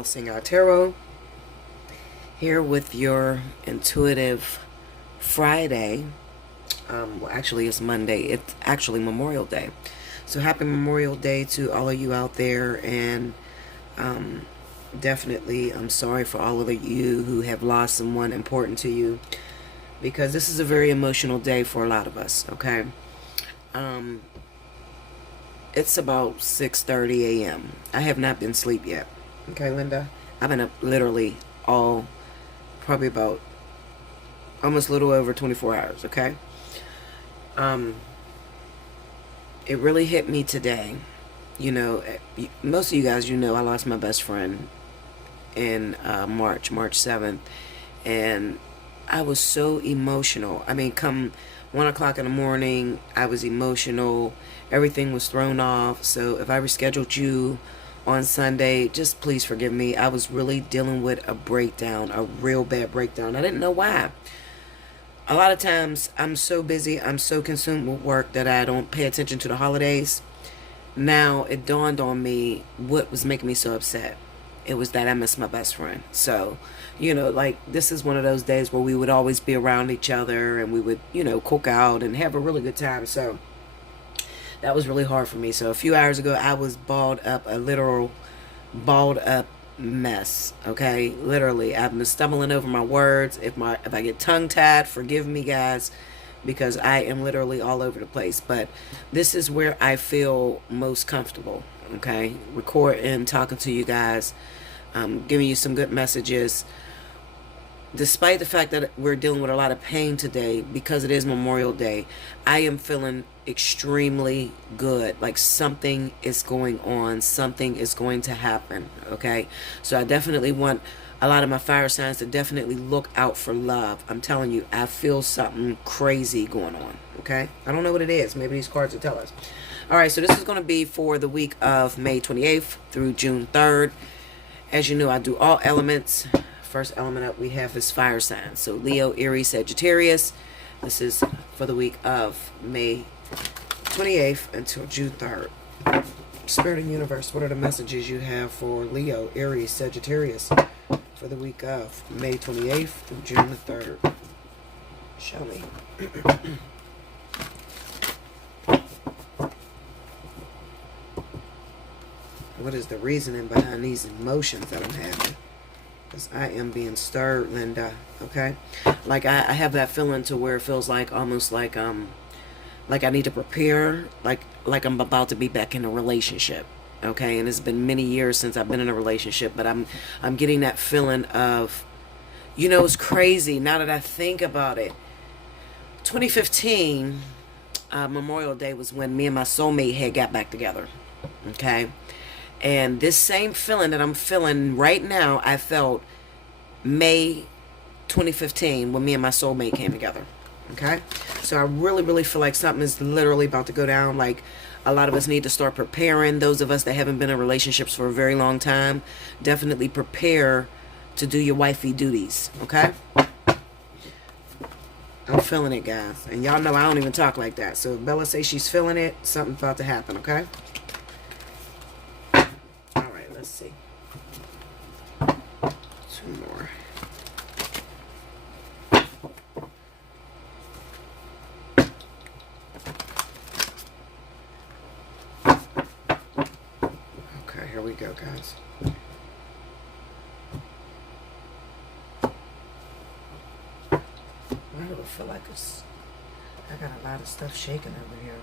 Allseeingeyetarot, here with your intuitive Friday. Well, actually, it's Monday. It's actually Memorial Day. So happy Memorial Day to all of you out there, and definitely I'm sorry for all of you who have lost someone important to you, because this is a very emotional day for a lot of us, okay? It's about 6:30 a.m. I have not been asleep yet. Okay, Linda? I've been up literally probably about almost a little over 24 hours, okay? It really hit me today. You know, most of you guys, I lost my best friend in March 7th. And I was so emotional. I mean, come 1 o'clock in the morning, I was emotional. Everything was thrown off. So if I rescheduled you on Sunday, just please forgive me. I was really dealing with a breakdown, a real bad breakdown. I didn't know why. A lot of times I'm so busy, I'm so consumed with work that I don't pay attention to the holidays. Now it dawned on me what was making me so upset. It was that I missed my best friend. So, like, this is one of those days where we would always be around each other, and we would, cook out and have a really good time. So that was really hard for me. So a few hours ago, I was balled up, a literal balled up mess. Okay, literally, I've been stumbling over my words. If I get tongue tied, forgive me, guys, because I am literally all over the place. But this is where I feel most comfortable. Okay, recording, talking to you guys, giving you some good messages. Despite the fact that we're dealing with a lot of pain today, because it is Memorial Day, I am feeling extremely good. Like something is going on. Something is going to happen. Okay? So I definitely want a lot of my fire signs to definitely look out for love. I'm telling you, I feel something crazy going on. Okay? I don't know what it is. Maybe these cards will tell us. Alright, so this is going to be for the week of May 28th through June 3rd. As you know, I do all elements. First element up we have is fire signs. So Leo, Aries, Sagittarius. This is for the week of May 28th until June 3rd. Spirit and Universe, what are the messages you have for Leo, Aries, Sagittarius for the week of May 28th through June the 3rd? Show me. What is the reasoning behind these emotions that I'm having? Because I am being stirred, Linda. Okay? Like I have that feeling to where it feels like almost like I need to prepare, like I'm about to be back in a relationship. Okay? And it's been many years since I've been in a relationship, but I'm getting that feeling of, it's crazy now that I think about it. 2015 Memorial Day was when me and my soulmate had got back together. Okay? And this same feeling that I'm feeling right now, I felt May 2015 when me and my soulmate came together. Okay? So I really, really feel like something is literally about to go down. Like, a lot of us need to start preparing. Those of us that haven't been in relationships for a very long time, definitely prepare to do your wifey duties. Okay? I'm feeling it, guys. And y'all know I don't even talk like that. So if Bella says she's feeling it, something's about to happen. Okay? Let's see. 2 more. Okay, here we go, guys. I don't feel like I got a lot of stuff shaking over here.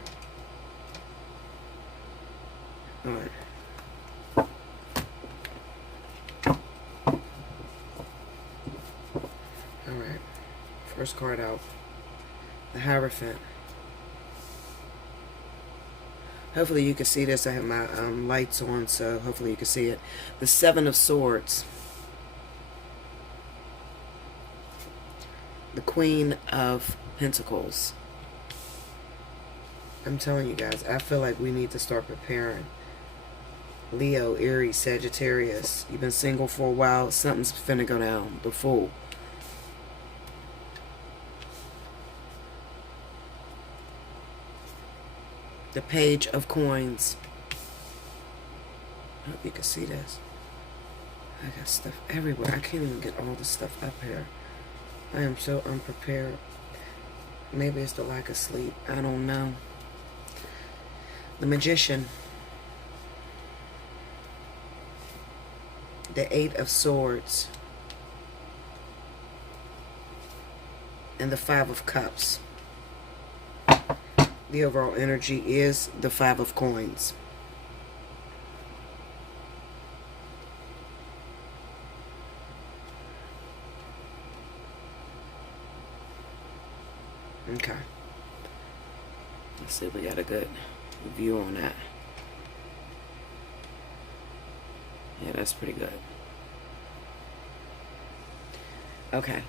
All right. Alright, first card out, the Hierophant. Hopefully you can see this. I have my lights on, so hopefully you can see it. The Seven of Swords. The Queen of Pentacles. I'm telling you guys, I feel like we need to start preparing. Leo, Aries, Sagittarius. You've been single for a while. Something's finna go down. The Fool. The Page of Coins. I hope you can see this. I got stuff everywhere. I can't even get all the stuff up here. I am so unprepared. Maybe it's the lack of sleep. I don't know. The Magician. The Eight of Swords. And the Five of Cups. The overall energy is the Five of Coins. Okay. Let's see if we got a good view on that. Yeah, that's pretty good. Okay.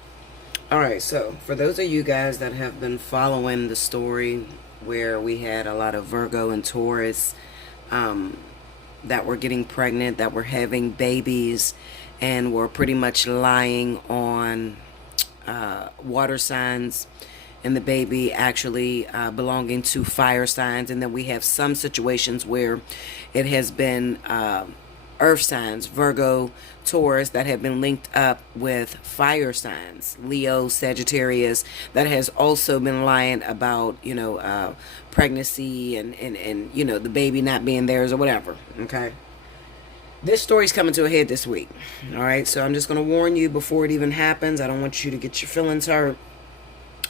Alright, so for those of you guys that have been following the story where we had a lot of Virgo and Taurus that were getting pregnant, that were having babies, and were pretty much lying on water signs, and the baby actually belonging to fire signs. And then we have some situations where it has been earth signs, Virgo, Taurus, that have been linked up with fire signs, Leo, Sagittarius, that has also been lying about, pregnancy and the baby not being theirs or whatever. Okay. This story's coming to a head this week. All right. So I'm just going to warn you before it even happens. I don't want you to get your feelings hurt.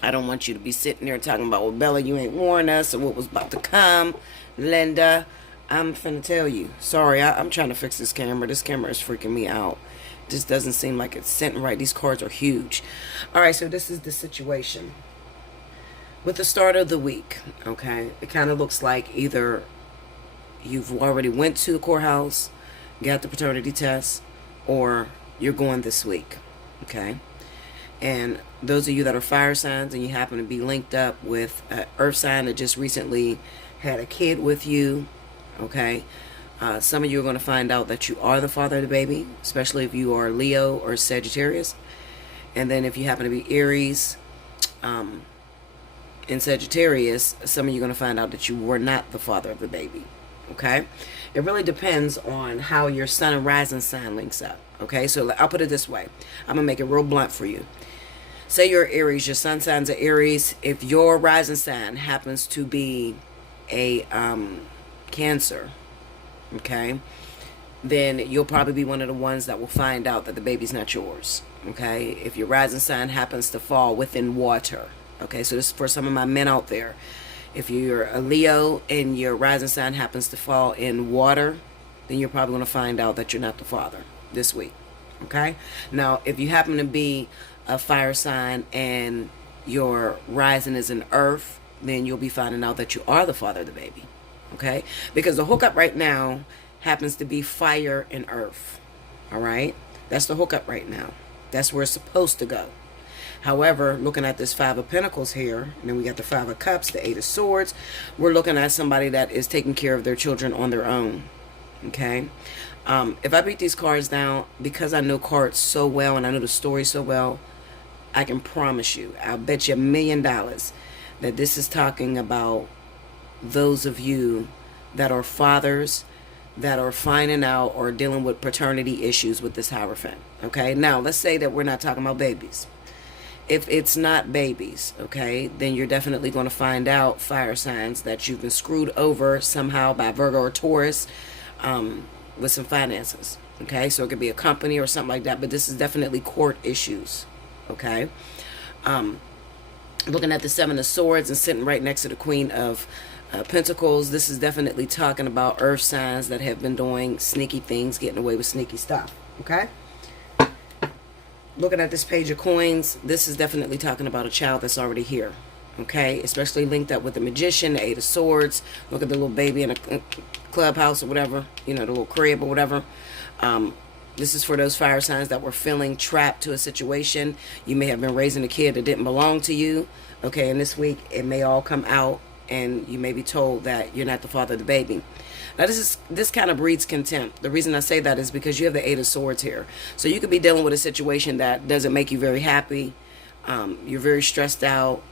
I don't want you to be sitting there talking about, well, Bella, you ain't warned us or what was about to come. Linda, I'm finna tell you. Sorry, I'm trying to fix this camera. This camera is freaking me out. This doesn't seem like it's sitting right. These cards are huge. All right, so this is the situation. With the start of the week, okay, it kind of looks like either you've already went to the courthouse, got the paternity test, or you're going this week, okay? And those of you that are fire signs and you happen to be linked up with an earth sign that just recently had a kid with you, okay, some of you are going to find out that you are the father of the baby, especially if you are Leo or Sagittarius. And then if you happen to be Aries in Sagittarius, some of you are going to find out that you were not the father of the baby, okay? It really depends on how your sun and rising sign links up, okay? So I'll put it this way. I'm going to make it real blunt for you. Say you're Aries, your sun signs are Aries. If your rising sign happens to be a Cancer, okay, then you'll probably be one of the ones that will find out that the baby's not yours, okay? If your rising sign happens to fall within water, okay, so this is for some of my men out there. If you're a Leo and your rising sign happens to fall in water, then you're probably going to find out that you're not the father this week, okay? Now, if you happen to be a fire sign and your rising is in earth, then you'll be finding out that you are the father of the baby, okay? Because the hookup right now happens to be fire and earth, all right? That's the hookup right now. That's where it's supposed to go. However, looking at this Five of Pentacles here, and then we got the Five of Cups, the Eight of Swords, we're looking at somebody that is taking care of their children on their own, okay? If I beat these cards down, because I know cards so well and I know the story so well, I can promise you, I'll bet you $1 million that this is talking about those of you that are fathers that are finding out or dealing with paternity issues with this Hierophant, okay? Now, let's say that we're not talking about babies. If it's not babies, okay, then you're definitely going to find out, fire signs, that you've been screwed over somehow by Virgo or Taurus with some finances, okay? So it could be a company or something like that, but this is definitely court issues, okay? Looking at the Seven of Swords and sitting right next to the Queen of Pentacles, this is definitely talking about earth signs that have been doing sneaky things, getting away with sneaky stuff, okay? Looking at this Page of Coins, this is definitely talking about a child that's already here, okay? Especially linked up with the Magician, the Eight of Swords. Look at the little baby in a clubhouse or whatever, the little crib or whatever. This is for those fire signs that were feeling trapped to a situation. You may have been raising a kid that didn't belong to you, okay? And this week, it may all come out, and you may be told that you're not the father of the baby. Now, this kind of breeds contempt. The reason I say that is because you have the Eight of Swords here. So you could be dealing with a situation that doesn't make you very happy. You're very stressed out.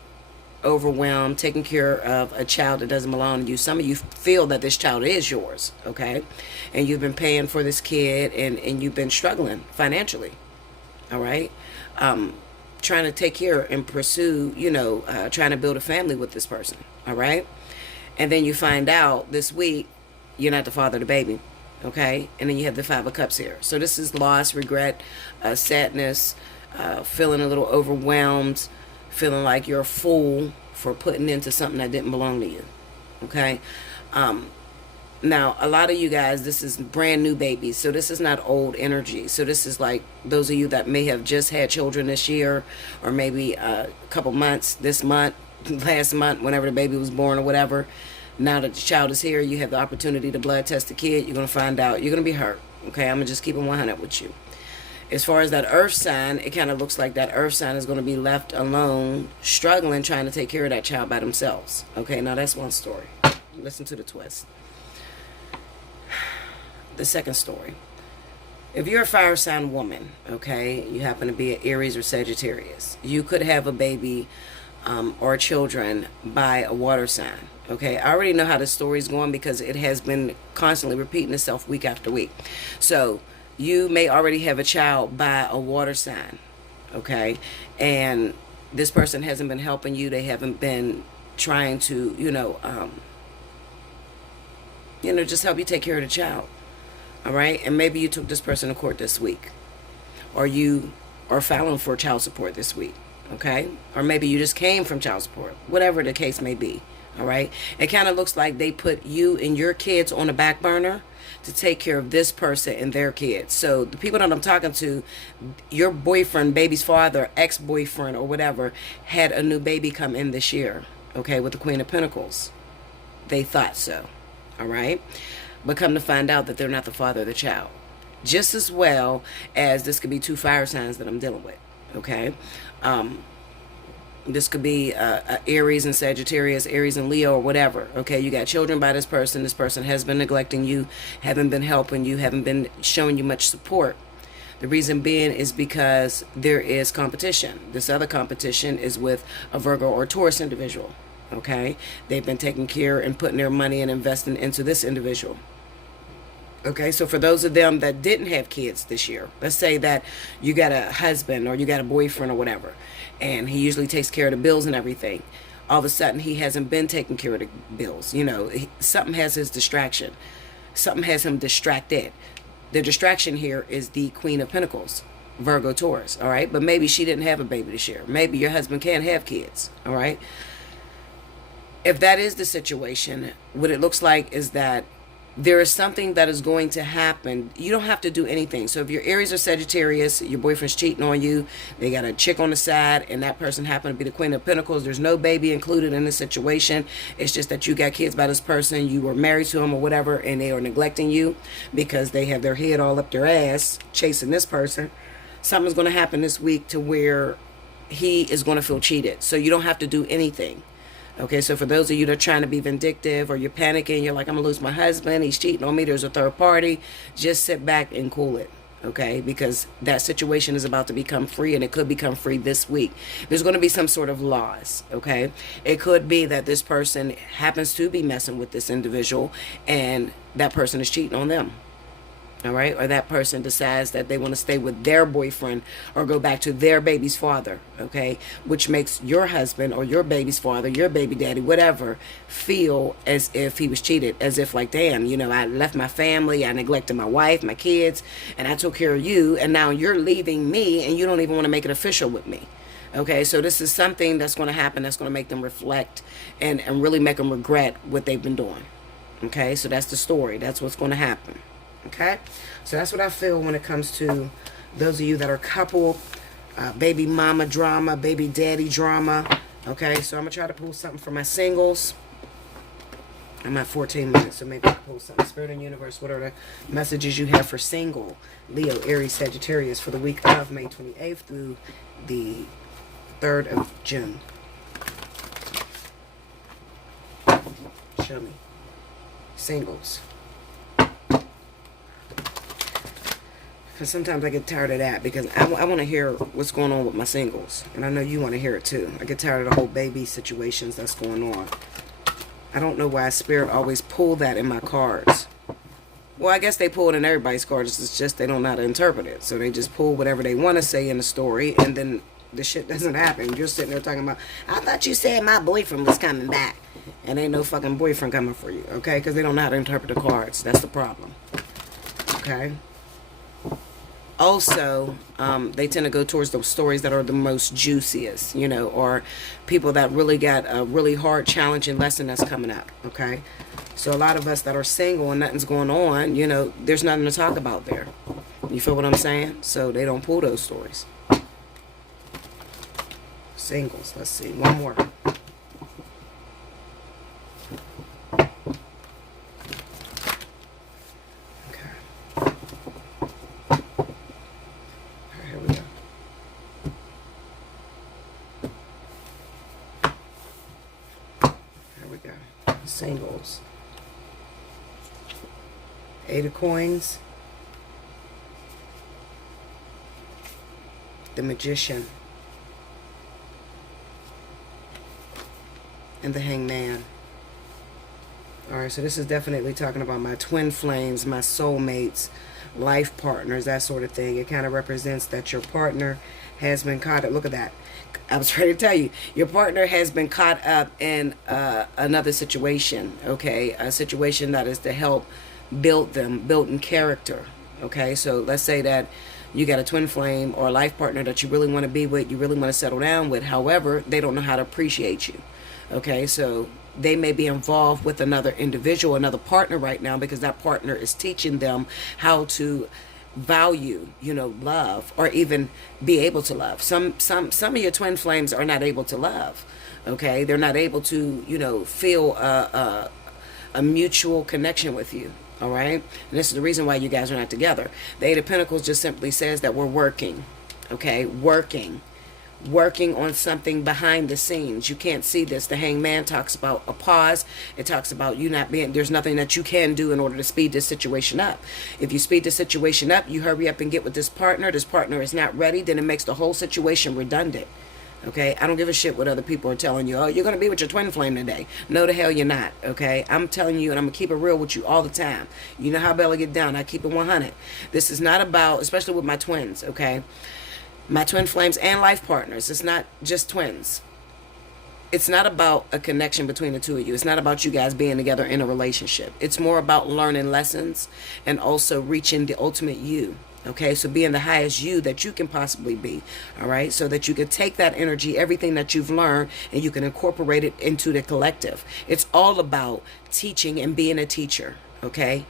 overwhelmed, taking care of a child that doesn't belong to you. Some of you feel that this child is yours, okay? And you've been paying for this kid, and you've been struggling financially, all right? Trying to take care and pursue, trying to build a family with this person, all right? And then you find out this week you're not the father of the baby, okay? And then you have the Five of Cups here. So this is loss, regret, sadness, feeling a little overwhelmed, feeling like you're a fool for putting into something that didn't belong to you, okay? Now, a lot of you guys, this is brand new babies, so this is not old energy. So this is like those of you that may have just had children this year, or maybe a couple months, this month, last month, whenever the baby was born or whatever. Now that the child is here, you have the opportunity to blood test the kid. You're going to find out. You're going to be hurt, okay? I'm going to just keep it 100 with you. As far as that earth sign, it kind of looks like that earth sign is going to be left alone, struggling, trying to take care of that child by themselves. Okay, now that's one story. Listen to the twist. The second story. If you're a fire sign woman, okay, you happen to be an Aries or Sagittarius, you could have a baby or children by a water sign. Okay, I already know how the story's going because it has been constantly repeating itself week after week. So you may already have a child by a water sign, okay, and this person hasn't been helping you. They haven't been trying to, just help you take care of the child, all right? And maybe you took this person to court this week, or you are filing for child support this week, okay? Or maybe you just came from child support, whatever the case may be, all right? It kind of looks like they put you and your kids on the back burner to take care of this person and their kids. So the people that I'm talking to, your boyfriend, baby's father, ex-boyfriend, or whatever, had a new baby come in this year, okay, with the Queen of Pentacles. They thought so, all right? But come to find out that they're not the father of the child. Just as well as this could be two fire signs that I'm dealing with, okay? This could be Aries and Sagittarius, Aries and Leo, or whatever. Okay, you got children by this person. This person has been neglecting you, haven't been helping you, haven't been showing you much support. The reason being is because there is competition. This other competition is with a Virgo or Taurus individual. Okay, they've been taking care and putting their money and investing into this individual. Okay, so for those of them that didn't have kids this year, let's say that you got a husband or you got a boyfriend or whatever, and he usually takes care of the bills and everything. All of a sudden, he hasn't been taking care of the bills. Something has his distraction. Something has him distracted. The distraction here is the Queen of Pentacles, Virgo, Taurus, all right? But maybe she didn't have a baby this year. Maybe your husband can't have kids, all right? If that is the situation, what it looks like is that there is something that is going to happen. You don't have to do anything. So if you're Aries or Sagittarius, your boyfriend's cheating on you, they got a chick on the side, and that person happened to be the Queen of Pentacles, there's no baby included in the situation. It's just that you got kids by this person, you were married to him or whatever, and they are neglecting you because they have their head all up their ass chasing this person. Something's going to happen this week to where he is going to feel cheated. So you don't have to do anything. Okay, so for those of you that are trying to be vindictive, or you're panicking, you're like, I'm going to lose my husband, he's cheating on me, there's a third party, just sit back and cool it, okay? Because that situation is about to become free, and it could become free this week. There's going to be some sort of loss, okay? It could be that this person happens to be messing with this individual, and that person is cheating on them. All right, or that person decides that they want to stay with their boyfriend or go back to their baby's father, okay, which makes your husband or your baby's father, your baby daddy, whatever, feel as if he was cheated, as if like, damn, I left my family, I neglected my wife, my kids, and I took care of you, and now you're leaving me, and you don't even want to make it official with me. Okay, so this is something that's going to happen that's going to make them reflect and really make them regret what they've been doing. Okay, so that's the story. That's what's going to happen. Okay, so that's what I feel when it comes to those of you that are couple, baby mama drama, baby daddy drama. Okay, so I'm going to try to pull something for my singles. I'm at 14 minutes, so maybe I'll pull something. Spirit and Universe, what are the messages you have for single Leo, Aries, Sagittarius for the week of May 28th through the 3rd of June? Show me. Singles. Because sometimes I get tired of that, because I want to hear what's going on with my singles. And I know you want to hear it too. I get tired of the whole baby situations that's going on. I don't know why Spirit always pull that in my cards. Well, I guess they pull it in everybody's cards. It's just they don't know how to interpret it. So they just pull whatever they want to say in the story, and then the shit doesn't happen. You're sitting there talking about, I thought you said my boyfriend was coming back. And ain't no fucking boyfriend coming for you, okay? Because they don't know how to interpret the cards. That's the problem. Okay? Also, they tend to go towards the stories that are the most juiciest, you know, or people that really got a really hard, challenging lesson that's coming up, okay? So a lot of us that are single and nothing's going on, you know, there's nothing to talk about there. You feel what I'm saying? So they don't pull those stories. Singles, let's see, one more. Singles. Eight of Coins. The Magician. And the Hangman. Alright, so this is definitely talking about my twin flames, my soulmates, life partners, that sort of thing. It kind of represents that your partner has been caught up. Look at that. I was trying to tell you, your partner has been caught up in another situation, okay? A situation that is to help build them, build in character, okay? So let's say that you got a twin flame or a life partner that you really want to be with, you really want to settle down with. However, they don't know how to appreciate you, okay? So they may be involved with another individual, another partner right now, because that partner is teaching them how to value, you know, love, or even be able to love. Some of your twin flames are not able to love, okay? They're not able to, you know, feel a mutual connection with you, all right? And this is the reason why you guys are not together. The Eight of Pentacles just simply says that we're working, okay? Working on something behind the scenes. You can't see this. The Hangman talks about a pause. It talks about you not being, there's nothing that you can do in order to speed this situation up. If you speed the situation up, you hurry up and get with this partner is not ready, then it makes the whole situation redundant. Okay, I don't give a shit what other people are telling you. Oh, you're going to be with your twin flame today. No, the hell you're not. Okay, I'm telling you, and I'm going to keep it real with you all the time. You know how Bella get down. I keep it 100. This is not about, especially with my twins, okay? My twin flames and life partners. It's not just twins. It's not about a connection between the two of you. It's not about you guys being together in a relationship. It's more about learning lessons and also reaching the ultimate you. Okay, so being the highest you that you can possibly be. All right, so that you can take that energy, everything that you've learned, and you can incorporate it into the collective. It's all about teaching and being a teacher. Okay,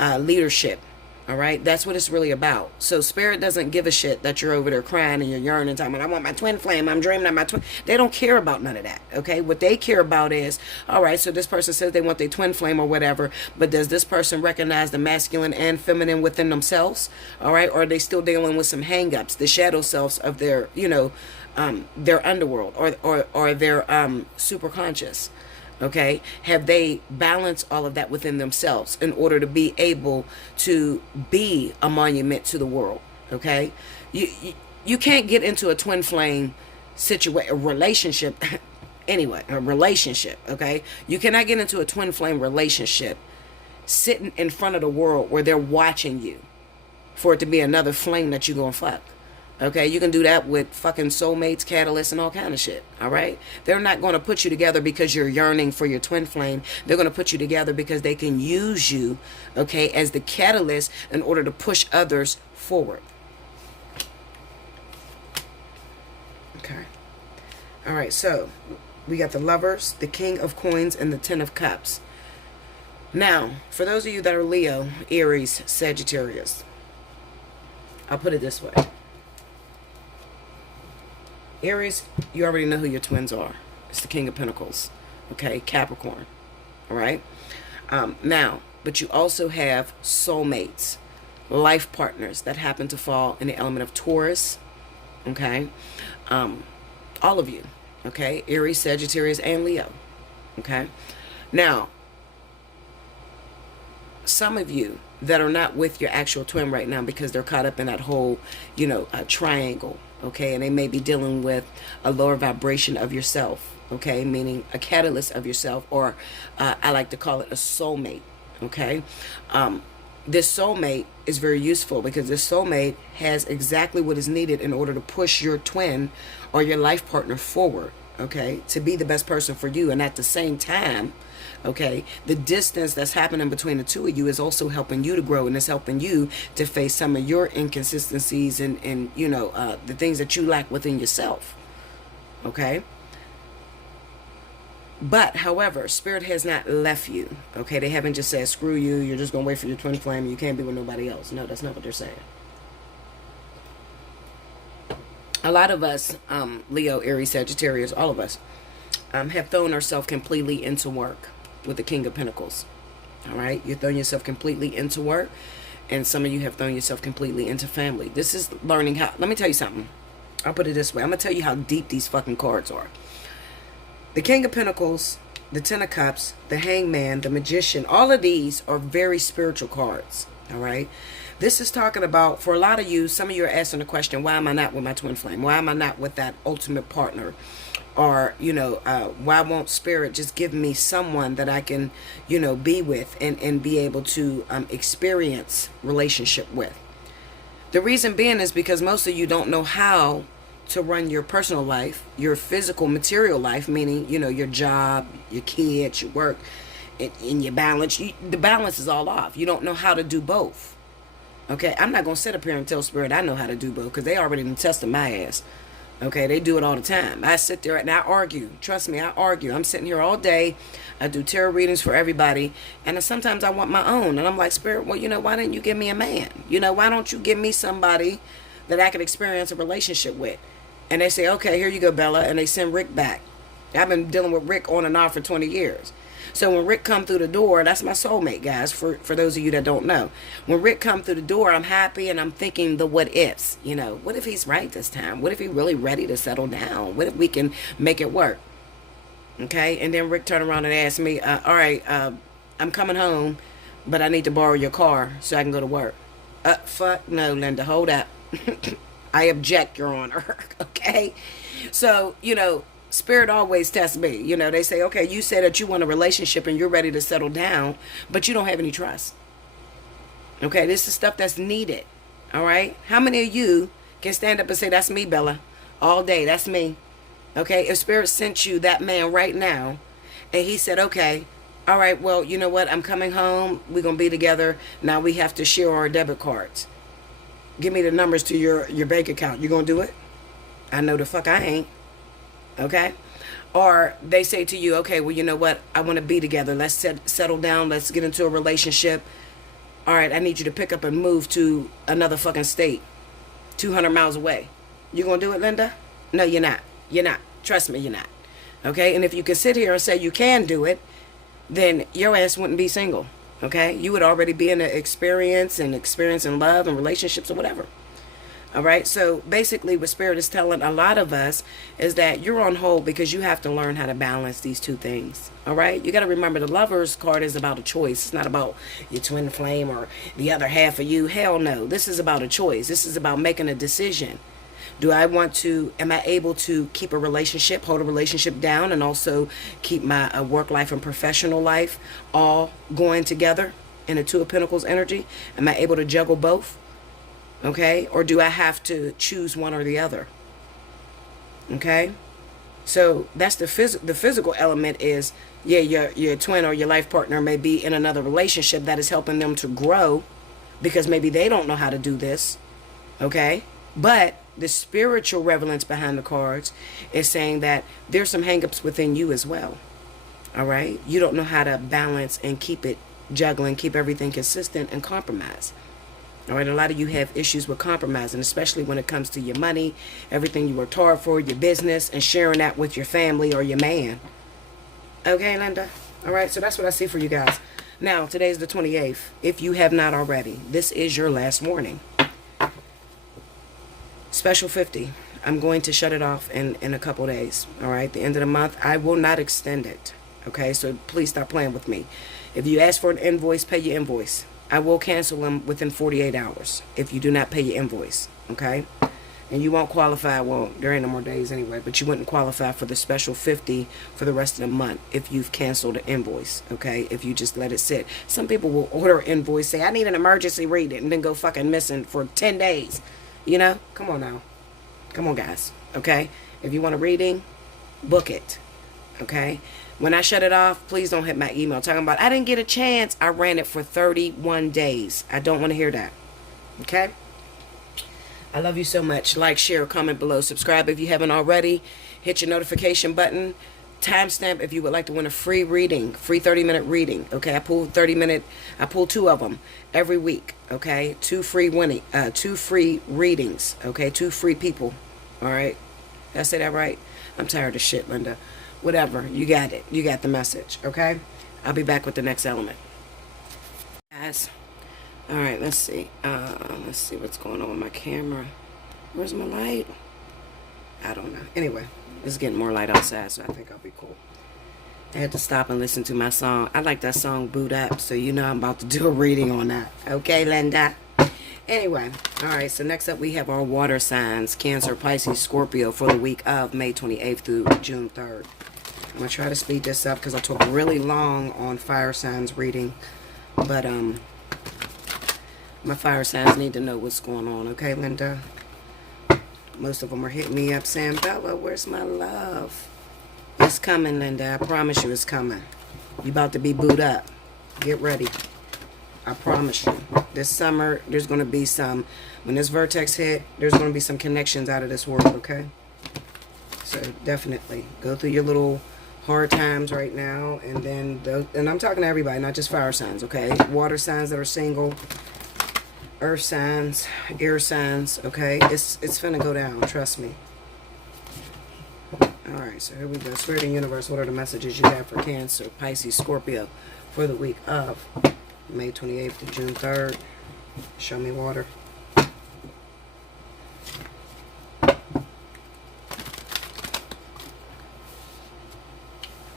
leadership. All right, that's what it's really about. So Spirit doesn't give a shit that you're over there crying and you're yearning, talking about, I want my twin flame, I'm dreaming of my twin. They don't care about none of that, okay? What they care about is, all right, so this person says they want their twin flame or whatever, but does this person recognize the masculine and feminine within themselves? All right, or are they still dealing with some hang-ups, the shadow selves of their, you know, their underworld or their superconscious? Okay, have they balanced all of that within themselves in order to be able to be a monument to the world? Okay, you can't get into a twin flame situation, a relationship. Anyway, a relationship. Okay, you cannot get into a twin flame relationship sitting in front of the world where they're watching you for it to be another flame that you're gonna fuck. Okay, you can do that with fucking soulmates, catalysts, and all kind of shit. All right, they're not going to put you together because you're yearning for your twin flame. They're going to put you together because they can use you, okay, as the catalyst in order to push others forward. Okay, all right, so we got the Lovers, the King of Coins, and the Ten of Cups. Now, for those of you that are Leo, Aries, Sagittarius, I'll put it this way. Aries, you already know who your twins are. It's the King of Pentacles. Okay, Capricorn. All right. Now, but you also have soulmates, life partners that happen to fall in the element of Taurus. Okay. All of you. Okay. Aries, Sagittarius, and Leo. Okay. Now, some of you that are not with your actual twin right now because they're caught up in that whole, triangle, okay? And they may be dealing with a lower vibration of yourself, okay? Meaning a catalyst of yourself, or I like to call it a soulmate, okay? This soulmate is very useful because this soulmate has exactly what is needed in order to push your twin or your life partner forward, okay, to be the best person for you. And at the same time, okay, the distance that's happening between the two of you is also helping you to grow, and it's helping you to face some of your inconsistencies and the things that you lack within yourself, okay? But, however, Spirit has not left you, okay? They haven't just said, screw you, you're just going to wait for your twin flame, and you can't be with nobody else. No, that's not what they're saying. A lot of us, Leo, Aries, Sagittarius, all of us, have thrown ourselves completely into work with the King of Pentacles, all right? You're throwing yourself completely into work, and some of you have thrown yourself completely into family. This is learning how, let me tell you something. I'll put it this way. I'm going to tell you how deep these fucking cards are. The King of Pentacles, the Ten of Cups, the Hangman, the Magician, all of these are very spiritual cards, all right? This is talking about, for a lot of you, some of you are asking the question, why am I not with my twin flame? Why am I not with that ultimate partner? Or, why won't Spirit just give me someone that I can, be with and be able to experience relationship with? The reason being is because most of you don't know how to run your personal life, your physical material life, meaning, your job, your kids, your work, and your balance. The balance is all off. You don't know how to do both. Okay, I'm not going to sit up here and tell Spirit I know how to do both, because they already been testing my ass. Okay, they do it all the time. I sit there and I argue. Trust me, I argue. I'm sitting here all day. I do tarot readings for everybody. And sometimes I want my own. And I'm like, Spirit, well, why didn't you give me a man? Why don't you give me somebody that I could experience a relationship with? And they say, okay, here you go, Bella. And they send Rick back. I've been dealing with Rick on and off for 20 years. So when Rick come through the door, that's my soulmate, guys, for those of you that don't know. When Rick come through the door, I'm happy and I'm thinking the what ifs. What if he's right this time? What if he's really ready to settle down? What if we can make it work? Okay, and then Rick turned around and asked me, all right, I'm coming home, but I need to borrow your car so I can go to work. Fuck no, Linda, hold up. I object, Your Honor. Okay? So, Spirit always tests me. They say, okay, you say that you want a relationship and you're ready to settle down, but you don't have any trust. Okay? This is stuff that's needed. All right? How many of you can stand up and say, that's me, Bella? All day, that's me. Okay? If Spirit sent you that man right now, and he said, okay, all right, well, you know what? I'm coming home. We're going to be together. Now we have to share our debit cards. Give me the numbers to your bank account. You gonna do it? I know the fuck I ain't. Okay? Or they say to you, okay, well, you know what? I want to be together. Let's settle down. Let's get into a relationship. All right, I need you to pick up and move to another fucking state, 200 miles away. You gonna do it, Linda? No, you're not. You're not. Trust me, you're not. Okay? And if you can sit here and say you can do it, then your ass wouldn't be single. Okay, you would already be in an experience and love and relationships or whatever. All right, so basically what Spirit is telling a lot of us is that you're on hold because you have to learn how to balance these two things. All right, you got to remember the Lover's card is about a choice. It's not about your twin flame or the other half of you. Hell no, this is about a choice. This is about making a decision. Am I able to keep a relationship, hold a relationship down, and also keep my work life and professional life all going together in a Two of Pentacles energy? Am I able to juggle both? Okay? Or do I have to choose one or the other? Okay? So that's the physical element is, yeah, your twin or your life partner may be in another relationship that is helping them to grow because maybe they don't know how to do this. Okay? But the spiritual relevance behind the cards is saying that there's some hangups within you as well. All right? You don't know how to balance and keep it juggling, keep everything consistent and compromise. All right? A lot of you have issues with compromising, especially when it comes to your money, everything you worked hard for, your business, and sharing that with your family or your man. Okay, Linda? All right? So that's what I see for you guys. Now, today's the 28th. If you have not already, this is your last warning. Special 50. I'm going to shut it off in a couple days. All right. The end of the month. I will not extend it. Okay, so please stop playing with me. If you ask for an invoice, pay your invoice. I will cancel them within 48 hours if you do not pay your invoice. Okay? And you won't qualify, well, there ain't no more days anyway, but you wouldn't qualify for the special 50 for the rest of the month if you've canceled an invoice, okay? If you just let it sit. Some people will order an invoice, say, I need an emergency reading, and then go fucking missing for 10 days. You know? Come on now. Come on, guys, okay? If you want a reading, book it, okay? When I shut it off, please don't hit my email talking about, I didn't get a chance. I ran it for 31 days. I don't want to hear that, okay? I love you so much. Like, share, comment below. Subscribe if you haven't already. Hit your notification button. Timestamp if you would like to win a free reading. Free 30-minute reading. Okay, I pull 2 of them every week. Okay, 2 free readings. Okay, 2 free people. All right. Did I say that right? I'm tired of shit, Linda. Whatever. You got it. You got the message. Okay? I'll be back with the next element. Guys. Alright, let's see. Let's see what's going on with my camera. Where's my light? I don't know. Anyway, it's getting more light outside, so I think I'll be cool. I had to stop and listen to my song. I like that song, Boot Up, so you know I'm about to do a reading on that. Okay, Linda? Anyway, alright, so next up we have our water signs. Cancer, Pisces, Scorpio for the week of May 28th through June 3rd. I'm going to try to speed this up because I took really long on fire signs reading. But, my fire signs need to know what's going on, okay, Linda? Most of them are hitting me up saying, Bella, where's my love? It's coming, Linda. I promise you it's coming. You about to be booed up. Get ready. I promise you. This summer, there's going to be some, when this vertex hit, there's going to be some connections out of this world, okay? So definitely go through your little hard times right now. And then, and I'm talking to everybody, not just fire signs, okay? Water signs that are single. Earth signs, air signs, okay? It's finna go down, trust me. Alright, so here we go. Spirit and Universe, what are the messages you have for Cancer, Pisces, Scorpio for the week of May 28th to June 3rd? Show me water.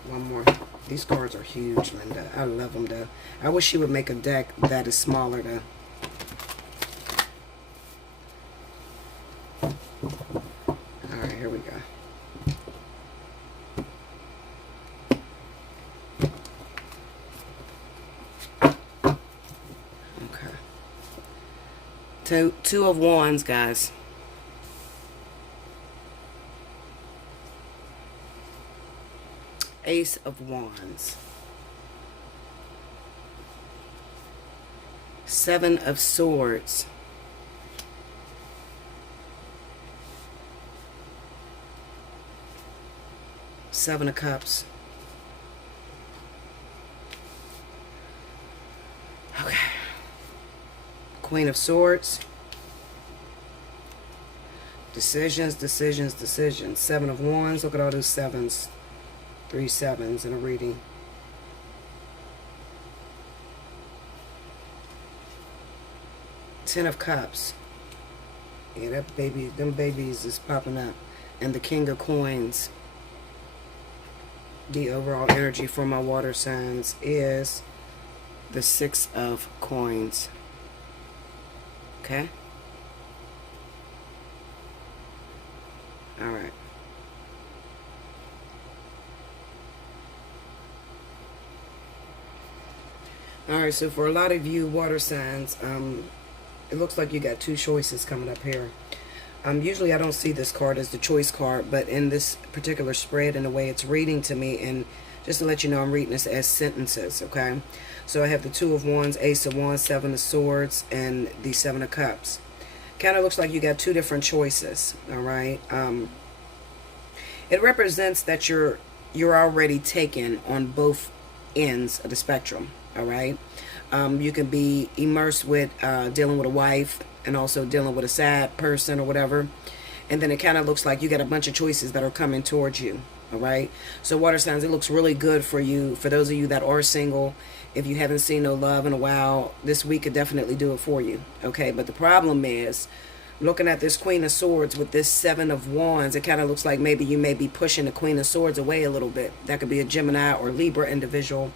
One more. These cards are huge, Linda. I love them, though. I wish you would make a deck that is smaller, though. Alright, here we go. Okay. Two of Wands, guys. Ace of Wands. 7 of Swords. Seven of Cups. Okay. Queen of Swords. Decisions, decisions, decisions. 7 of Wands. Look at all those sevens. 3 sevens in a reading. Ten of Cups. Yeah, that baby, them babies is popping up. And the King of Coins. The overall energy for my water signs is the 6 of Coins. Okay? Alright. Alright, so for a lot of you water signs, it looks like you got 2 choices coming up here. Usually I don't see this card as the choice card, but in this particular spread and the way it's reading to me, and just to let you know, I'm reading this as sentences, okay? So I have the 2 of Wands, Ace of Wands, 7 of Swords, and the 7 of Cups. Kind of looks like you got 2 different choices, all right? It represents that you're already taken on both ends of the spectrum, all right? You can be immersed with dealing with a wife, and also dealing with a sad person or whatever, and then it kind of looks like you got a bunch of choices that are coming towards you. All right, so water signs, it looks really good for you. For those of you that are single, if you haven't seen no love in a while, this week could definitely do it for you. Okay, but the problem is Looking at this Queen of Swords with this Seven of Wands, it kind of looks like maybe you may be pushing the Queen of Swords away a little bit. That could be a Gemini or Libra individual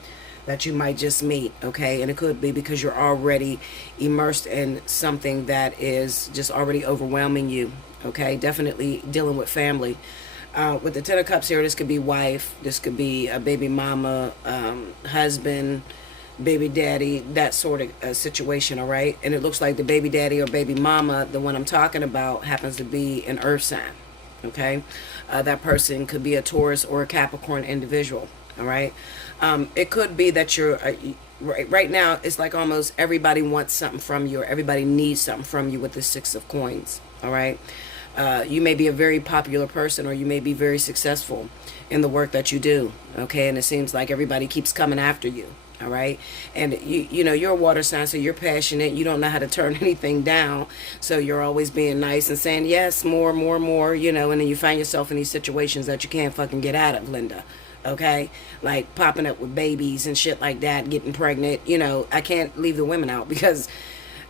that you might just meet, okay? And it could be because you're already immersed in something that is just already overwhelming you, okay? Definitely dealing with family. With the Ten of Cups here, this could be wife, this could be a baby mama, husband, baby daddy, that sort of situation, all right? And it looks like the baby daddy or baby mama, the one I'm talking about, happens to be an earth sign, okay? That person could be a Taurus or a Capricorn individual, all right? It could be that you're right now, it's like almost everybody wants something from you, or everybody needs something from you with the Six of Coins, all right? You may be a very popular person, or you may be very successful in the work that you do, okay? And it seems like everybody keeps coming after you, all right? And you know, you're a water sign, so you're passionate. You don't know how to turn anything down, so you're always being nice and saying yes, more, you know, and then you find yourself in these situations that you can't fucking get out of, Linda. Okay, like popping up with babies and shit like that, getting pregnant. You know, I can't leave the women out because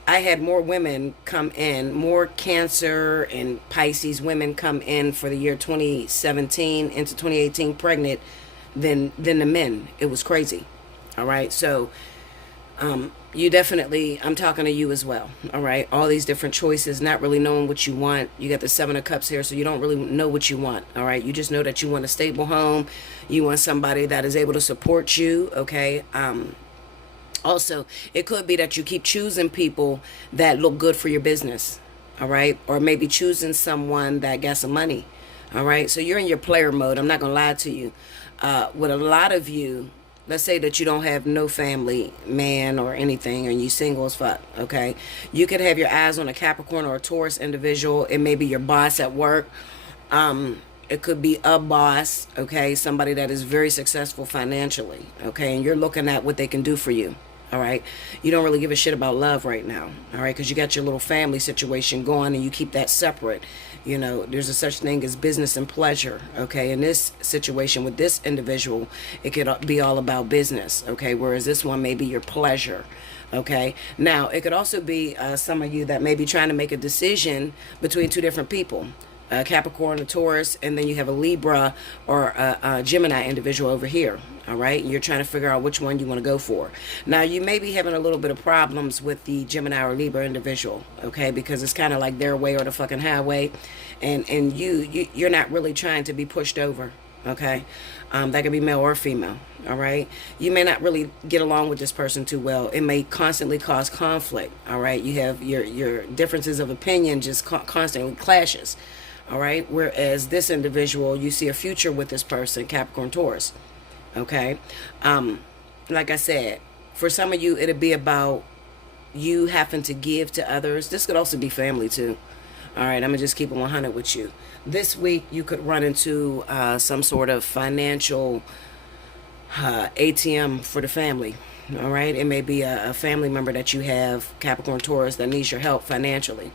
I had more women come in, more Cancer and Pisces women come in for the year 2017 into 2018 pregnant than the men. It was crazy. All right, so you definitely, I'm talking to you as well, all right? All these different choices, not really knowing what you want. You got the Seven of Cups here, so you don't really know what you want, all right? You just know that you want a stable home. You want somebody that is able to support you, okay? Also, it could be that you keep choosing people that look good for your business, all right? Or maybe choosing someone that got some money, all right? So you're in your player mode. I'm not going to lie to you. With a lot of you, let's say that you don't have no family man or anything, and you single as fuck, okay? You could have your eyes on a Capricorn or a Taurus individual. It may be your boss at work. It could be a boss, okay? Somebody that is very successful financially, okay? And you're looking at what they can do for you, all right? You don't really give a shit about love right now, all right? Because you got your little family situation going and you keep that separate. You know, there's a such thing as business and pleasure, okay? In this situation with this individual, it could be all about business, okay? Whereas this one may be your pleasure, okay? Now, it could also be some of you that may be trying to make a decision between two different people. Capricorn, a Taurus, and then you have a Libra or a Gemini individual over here, all right? And you're trying to figure out which one you want to go for. Now, you may be having a little bit of problems with the Gemini or Libra individual, okay? Because it's kind of like their way or the fucking highway, and you're not really trying to be pushed over, okay? That could be male or female, all right? You may not really get along with this person too well. It may constantly cause conflict, all right? You have your differences of opinion just constantly clashes. All right. Whereas this individual, you see a future with this person, Capricorn, Taurus. Okay. Like I said, for some of you, it'll be about you having to give to others. This could also be family too. All right. I'm going to just keep it 100 with you. This week, you could run into some sort of financial ATM for the family. All right. It may be a family member that you have, Capricorn, Taurus, that needs your help financially.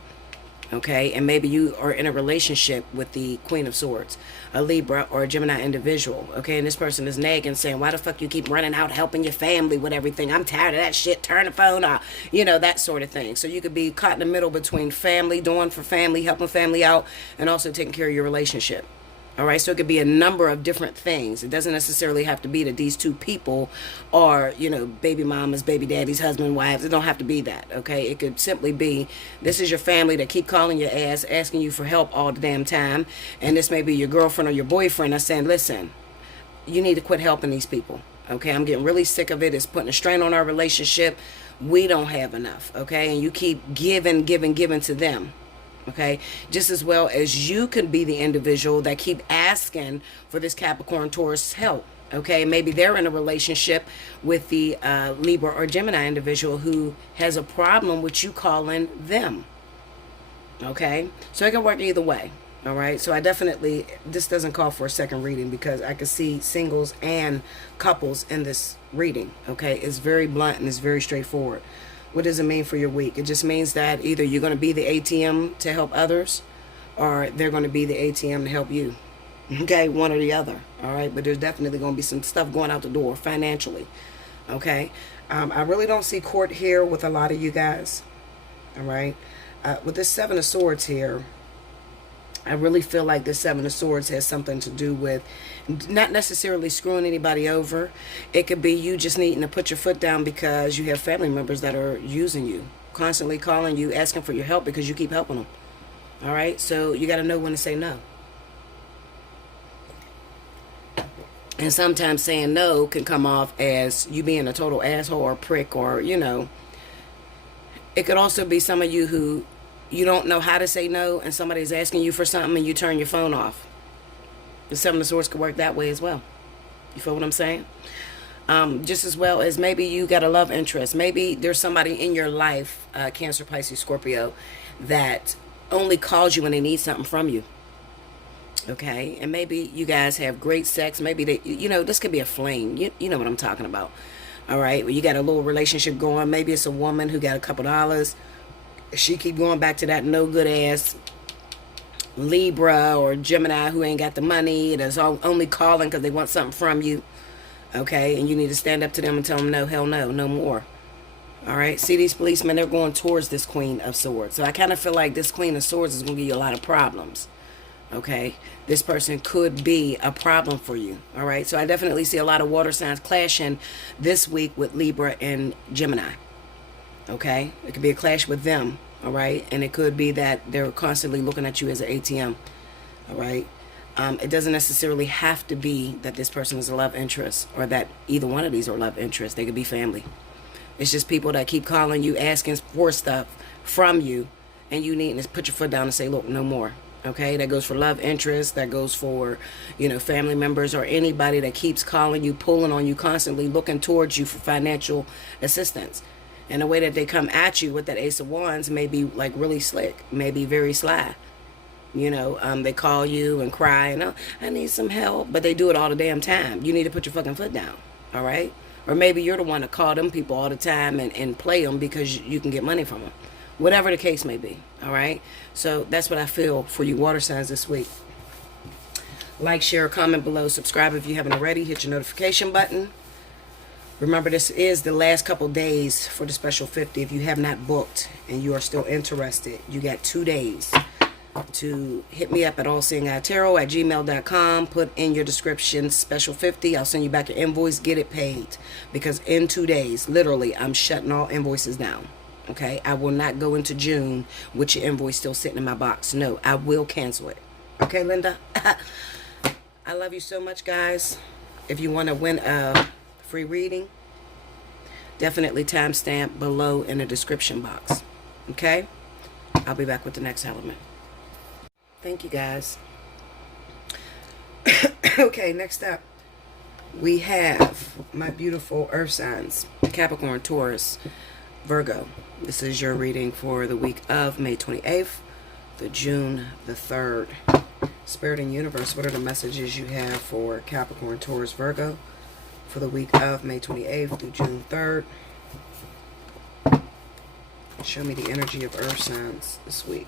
Okay, and maybe you are in a relationship with the Queen of Swords, a Libra or a Gemini individual, okay, and this person is nagging, saying, why the fuck you keep running out helping your family with everything? I'm tired of that shit, turn the phone off, you know, that sort of thing. So you could be caught in the middle between family, doing for family, helping family out, and also taking care of your relationship. All right, so it could be a number of different things. It doesn't necessarily have to be that these two people are, you know, baby mamas, baby daddies, husband, wives. It don't have to be that, okay? It could simply be, this is your family that keep calling your ass, asking you for help all the damn time. And this may be your girlfriend or your boyfriend that's saying, listen, you need to quit helping these people, okay? I'm getting really sick of it. It's putting a strain on our relationship. We don't have enough, okay? And you keep giving to them. Okay, just as well as you can be the individual that keep asking for this Capricorn Taurus help. Okay, maybe they're in a relationship with the Libra or Gemini individual who has a problem with you calling them. Okay, so it can work either way. All right, so I definitely, this doesn't call for a second reading because I can see singles and couples in this reading. Okay, it's very blunt and it's very straightforward. What does it mean for your week? It just means that either you're going to be the ATM to help others or they're going to be the ATM to help you. Okay, one or the other. All right, but there's definitely going to be some stuff going out the door financially. Okay, I really don't see court here with a lot of you guys. All right, With this Seven of Swords here, I really feel like this Seven of Swords has something to do with not necessarily screwing anybody over. It could be you just needing to put your foot down because you have family members that are using you, constantly calling you, asking for your help because you keep helping them. All right? So you got to know when to say no. And sometimes saying no can come off as you being a total asshole or prick, or, you know. It could also be some of you who you don't know how to say no and somebody's asking you for something and you turn your phone off. The Seven of Swords could work that way as well. You feel what I'm saying? Just as well as maybe you got a love interest. Maybe there's somebody in your life, Cancer, Pisces, Scorpio, that only calls you when they need something from you. Okay? And maybe you guys have great sex. Maybe they, this could be a fling. You know what I'm talking about. All right? Well, you got a little relationship going. Maybe it's a woman who got a couple dollars. She keep going back to that no good ass Libra or Gemini who ain't got the money, that's only calling because they want something from you. Okay? And you need to stand up to them and tell them no, hell no, no more. All right? See, these policemen, they're going towards this Queen of Swords. So I kind of feel like this Queen of Swords is going to give you a lot of problems. Okay? This person could be a problem for you. All right? So I definitely see a lot of water signs clashing this week with Libra and Gemini. Okay? It could be a clash with them. All right? And it could be that they're constantly looking at you as an ATM. All right? It doesn't necessarily have to be that this person is a love interest or that either one of these are love interests. They could be family. It's just people that keep calling you, asking for stuff from you, and you need to put your foot down and say, look, no more. Okay? That goes for love interest. That goes for, family members or anybody that keeps calling you, pulling on you, constantly looking towards you for financial assistance. And the way that they come at you with that Ace of Wands may be like really slick, maybe very sly. They call you and cry and, oh, I need some help, but they do it all the damn time. You need to put your fucking foot down, all right? Or maybe you're the one to call them people all the time and play them because you can get money from them. Whatever the case may be, all right? So that's what I feel for you water signs this week. Like, share, comment below, subscribe if you haven't already, hit your notification button. Remember, this is the last couple days for the special 50. If you have not booked and you are still interested, you got 2 days to hit me up at Allseeingeyetarot@gmail.com. Put in your description special 50. I'll send you back your invoice. Get it paid. Because in 2 days, literally, I'm shutting all invoices down. Okay? I will not go into June with your invoice still sitting in my box. No, I will cancel it. Okay, Linda? I love you so much, guys. If you want to win a free reading, definitely timestamp below in the description box. Okay? I'll be back with the next element. Thank you, guys. Okay, next up, we have my beautiful earth signs, Capricorn, Taurus, Virgo. This is your reading for the week of May 28th to June the 3rd. Spirit and Universe, what are the messages you have for Capricorn, Taurus, Virgo for the week of May 28th through June 3rd? Show me the energy of earth signs this week.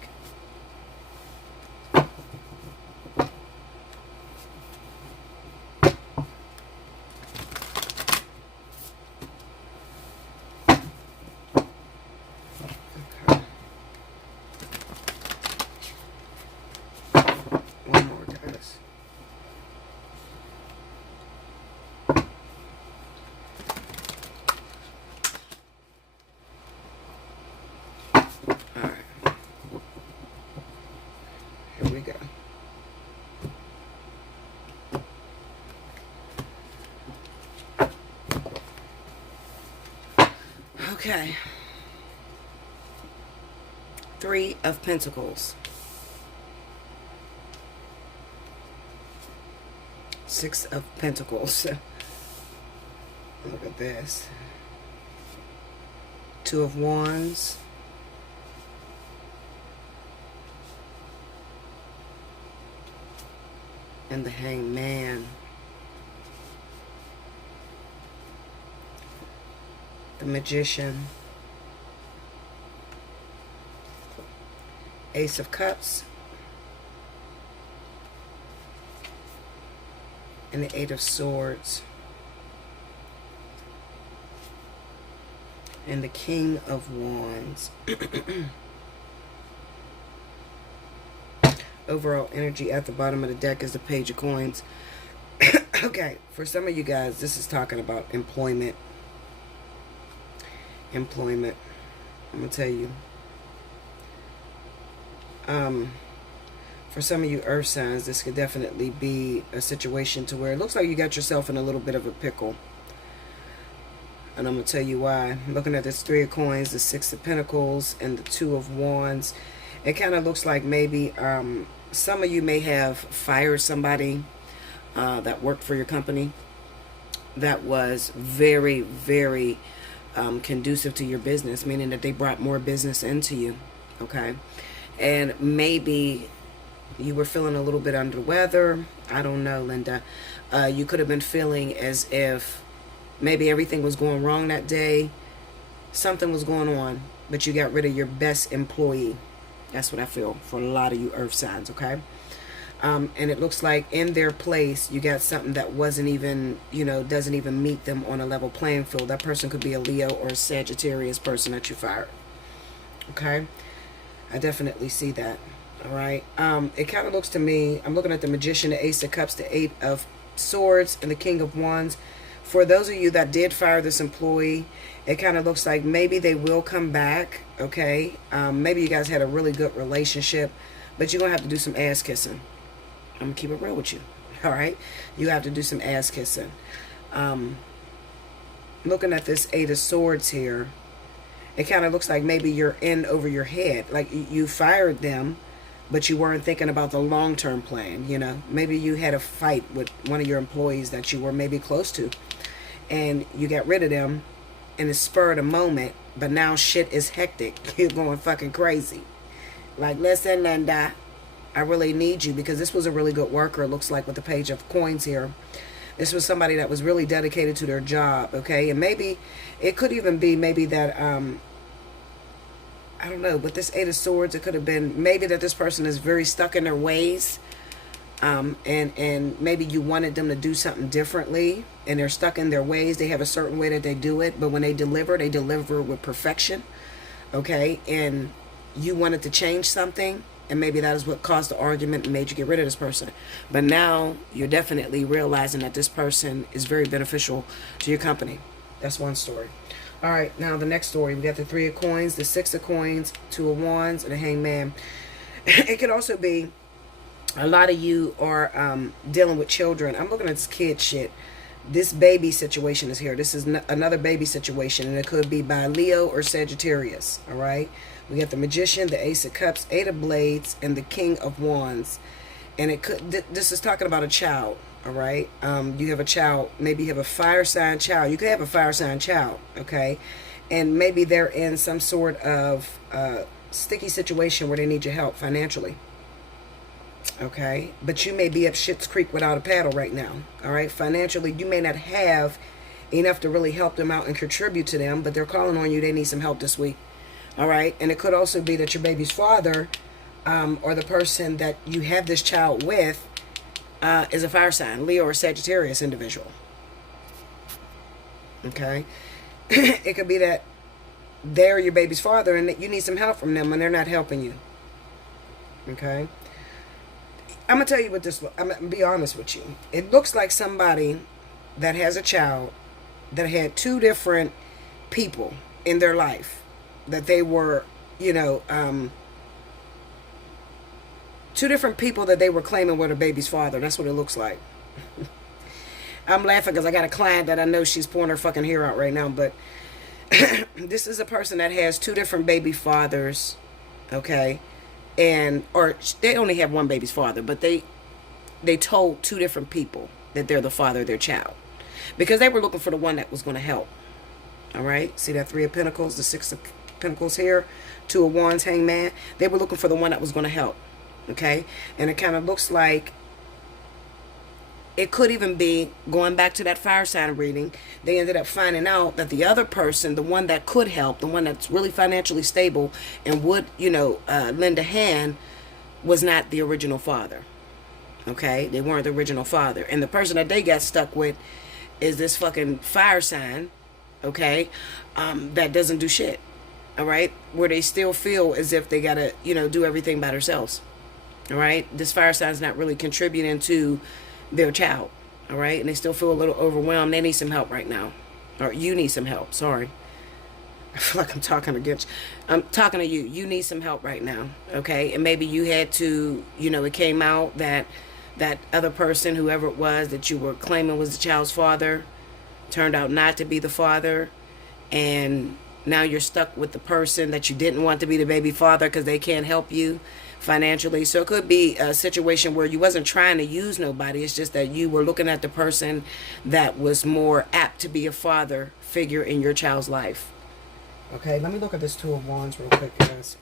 Here we go. Okay. 3 of Pentacles. 6 of Pentacles. Look at this. 2 of Wands. And the Hanged Man. The Magician. Ace of Cups. And the 8 of Swords. And the King of Wands. overall energy at the bottom of the deck is the Page of Coins. Okay, for some of you guys, this is talking about employment. Employment. I'm going to tell you. For some of you earth signs, this could definitely be a situation to where it looks like you got yourself in a little bit of a pickle. And I'm going to tell you why. Looking at this Three of Coins, the Six of Pentacles, and the Two of Wands, it kind of looks like maybe some of you may have fired somebody that worked for your company that was very, very conducive to your business, meaning that they brought more business into you, okay? And maybe you were feeling a little bit under the weather. I don't know, Linda. You could have been feeling as if maybe everything was going wrong that day. Something was going on, but you got rid of your best employee. That's what I feel for a lot of you earth signs, okay? And it looks like in their place, you got something that wasn't even, doesn't even meet them on a level playing field. That person could be a Leo or a Sagittarius person that you fired, okay? I definitely see that, all right? It kind of looks to me, I'm looking at the Magician, the Ace of Cups, the Eight of Swords, and the King of Wands. For those of you that did fire this employee, it kind of looks like maybe they will come back, okay? Maybe you guys had a really good relationship, but you're going to have to do some ass kissing. I'm going to keep it real with you, all right? You have to do some ass kissing. Looking at this Eight of Swords here, it kind of looks like maybe you're in over your head. Like you fired them, but you weren't thinking about the long-term plan, Maybe you had a fight with one of your employees that you were maybe close to, and you got rid of them in the spur of the moment, but now shit is hectic. You're going fucking crazy. Like, listen, Linda, I really need you, because this was a really good worker, it looks like, with the Page of Coins here. This was somebody that was really dedicated to their job, okay? And maybe, it could even be maybe that, I don't know, but this Eight of Swords, it could have been maybe that this person is very stuck in their ways, and maybe you wanted them to do something differently, and they're stuck in their ways. They have a certain way that they do it, but when they deliver with perfection, okay? And you wanted to change something, and maybe that is what caused the argument and made you get rid of this person. But now you're definitely realizing that this person is very beneficial to your company. That's one story. All right, now the next story. We got the Three of Coins, the Six of Coins, Two of Wands, and the Hangman. It could also be a lot of you are dealing with children. I'm looking at this kid shit. This baby situation is here. This is another baby situation, and it could be by Leo or Sagittarius, all right? We got the Magician, the Ace of Cups, Eight of Blades, and the King of Wands. And it could, this is talking about a child, all right? You have a child, maybe you have a fire sign child. You could have a fire sign child, okay? And maybe they're in some sort of sticky situation where they need your help financially, okay? But you may be up shit's creek without a paddle right now, all right? Financially, you may not have enough to really help them out and contribute to them, but they're calling on you. They need some help this week. All right, and it could also be that your baby's father or the person that you have this child with is a fire sign, Leo or Sagittarius individual. Okay, it could be that they're your baby's father and that you need some help from them and they're not helping you. Okay, I'm going to tell you what this, I'm going to be honest with you. It looks like somebody that has a child that had two different people in their life. That they were, two different people that they were claiming were the baby's father. That's what it looks like. I'm laughing because I got a client that I know she's pouring her fucking hair out right now. But this is a person that has two different baby fathers, okay? Or they only have one baby's father, but they told two different people that they're the father of their child. Because they were looking for the one that was going to help. All right? See that Three of Pentacles, the Six of Pentacles here, Two of Wands, Hangman. They were looking for the one that was going to help, okay? And it kind of looks like it could even be, going back to that fire sign reading, they ended up finding out that the other person, the one that could help, the one that's really financially stable and would, lend a hand, was not the original father, okay? They weren't the original father. And the person that they got stuck with is this fucking fire sign, okay, that doesn't do shit. All right, where they still feel as if they gotta, do everything by themselves. All right, this fire sign's not really contributing to their child. All right, and they still feel a little overwhelmed. They need some help right now, or you need some help. Sorry, I feel like I'm talking against. I'm talking to you. You need some help right now. Okay, and maybe you had to. It came out that that other person, whoever it was that you were claiming was the child's father, turned out not to be the father, and now you're stuck with the person that you didn't want to be the baby father because they can't help you financially. So it could be a situation where you wasn't trying to use nobody. It's just that you were looking at the person that was more apt to be a father figure in your child's life. Okay, let me look at this Two of Wands real quick, guys.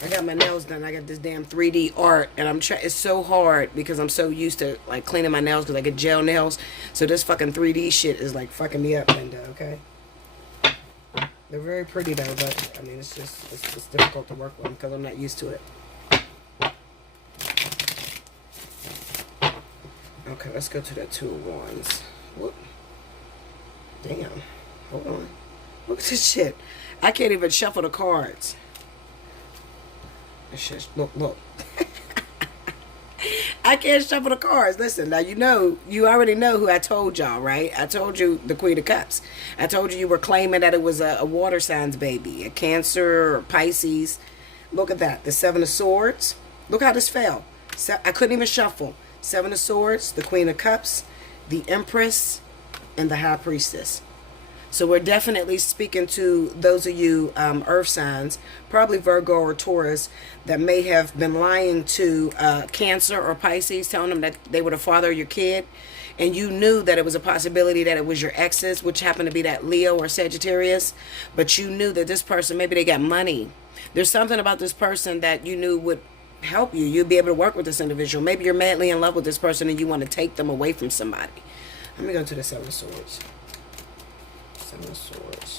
I got my nails done. I got this damn 3D art, and it's so hard because I'm so used to like cleaning my nails because I get gel nails. So this fucking 3D shit is like fucking me up, Linda. Okay. They're very pretty though, but I mean it's difficult to work with them because I'm not used to it. Okay, let's go to that Two of Wands. Whoop. Damn. Hold on. Look at this shit. I can't even shuffle the cards. This shit, look. I can't shuffle the cards. Listen, now you already know who I told y'all, right? I told you the Queen of Cups. I told you were claiming that it was a water signs baby, a Cancer or Pisces. Look at that. The Seven of Swords. Look how this fell. I couldn't even shuffle. Seven of Swords, the Queen of Cups, the Empress, and the High Priestess. So we're definitely speaking to those of you earth signs, probably Virgo or Taurus, that may have been lying to Cancer or Pisces, telling them that they were the father of your kid. And you knew that it was a possibility that it was your exes, which happened to be that Leo or Sagittarius. But you knew that this person, maybe they got money. There's something about this person that you knew would help you. You'd be able to work with this individual. Maybe you're madly in love with this person and you want to take them away from somebody. Let me go to the Seven of Swords. Seven of Swords.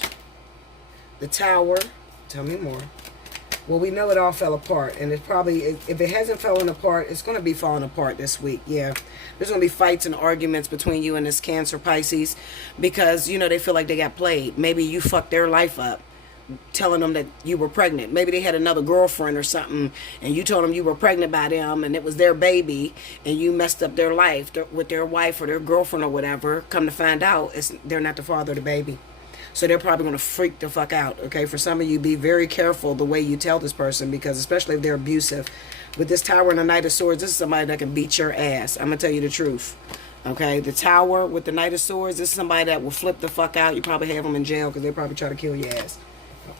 The Tower. Tell me more. Well, we know it all fell apart. And it's probably, if it hasn't fallen apart, it's going to be falling apart this week. Yeah. There's going to be fights and arguments between you and this Cancer Pisces. Because, they feel like they got played. Maybe you fucked their life up, telling them that you were pregnant. Maybe they had another girlfriend or something, and you told them you were pregnant by them, and it was their baby, and you messed up their life with their wife or their girlfriend or whatever. Come to find out, they're not the father of the baby. So they're probably going to freak the fuck out, okay? For some of you, be very careful the way you tell this person, because especially if they're abusive. With this Tower and the Knight of Swords, this is somebody that can beat your ass. I'm going to tell you the truth, okay? The Tower with the Knight of Swords, this is somebody that will flip the fuck out. You probably have them in jail because they probably try to kill your ass.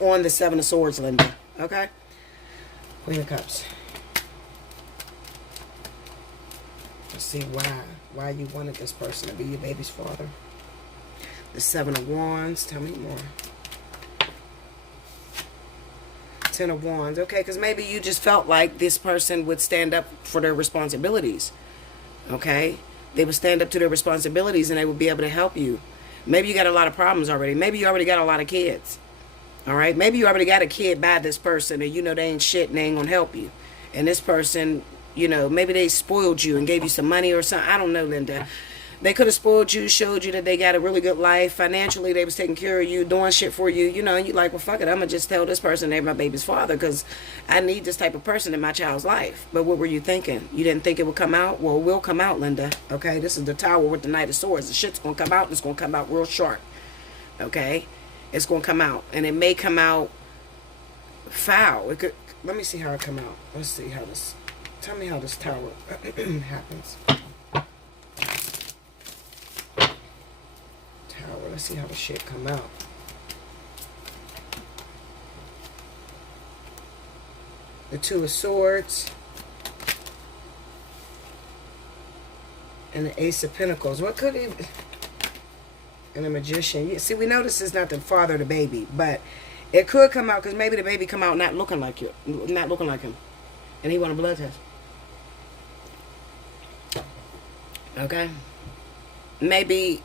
On the Seven of Swords, Linda, okay? Queen of Cups. Let's see why you wanted this person to be your baby's father. The Seven of Wands. Tell me more. Ten of Wands. Okay, because maybe you just felt like this person would stand up for their responsibilities. Okay? They would stand up to their responsibilities and they would be able to help you. Maybe you got a lot of problems already. Maybe you already got a lot of kids. All right? Maybe you already got a kid by this person and they ain't shit and they ain't going to help you. And this person, maybe they spoiled you and gave you some money or something. I don't know, Linda. They could have spoiled you, showed you that they got a really good life. Financially, they was taking care of you, doing shit for you, and you like, well, fuck it. I'm going to just tell this person they're my baby's father because I need this type of person in my child's life. But what were you thinking? You didn't think it would come out? Well, it will come out, Linda. Okay? This is the Tower with the Knight of Swords. The shit's going to come out, and it's going to come out real sharp. Okay? It's going to come out. And it may come out foul. Let me see how it come out. Let's see how this... Tell me how this Tower happens. Let's see how the shit come out. The Two of Swords. And the Ace of Pentacles. What could it... And the Magician. See, we know this is not the father of the baby. But it could come out because maybe the baby come out not looking like you. Not looking like him. And he want a blood test. Okay? Maybe...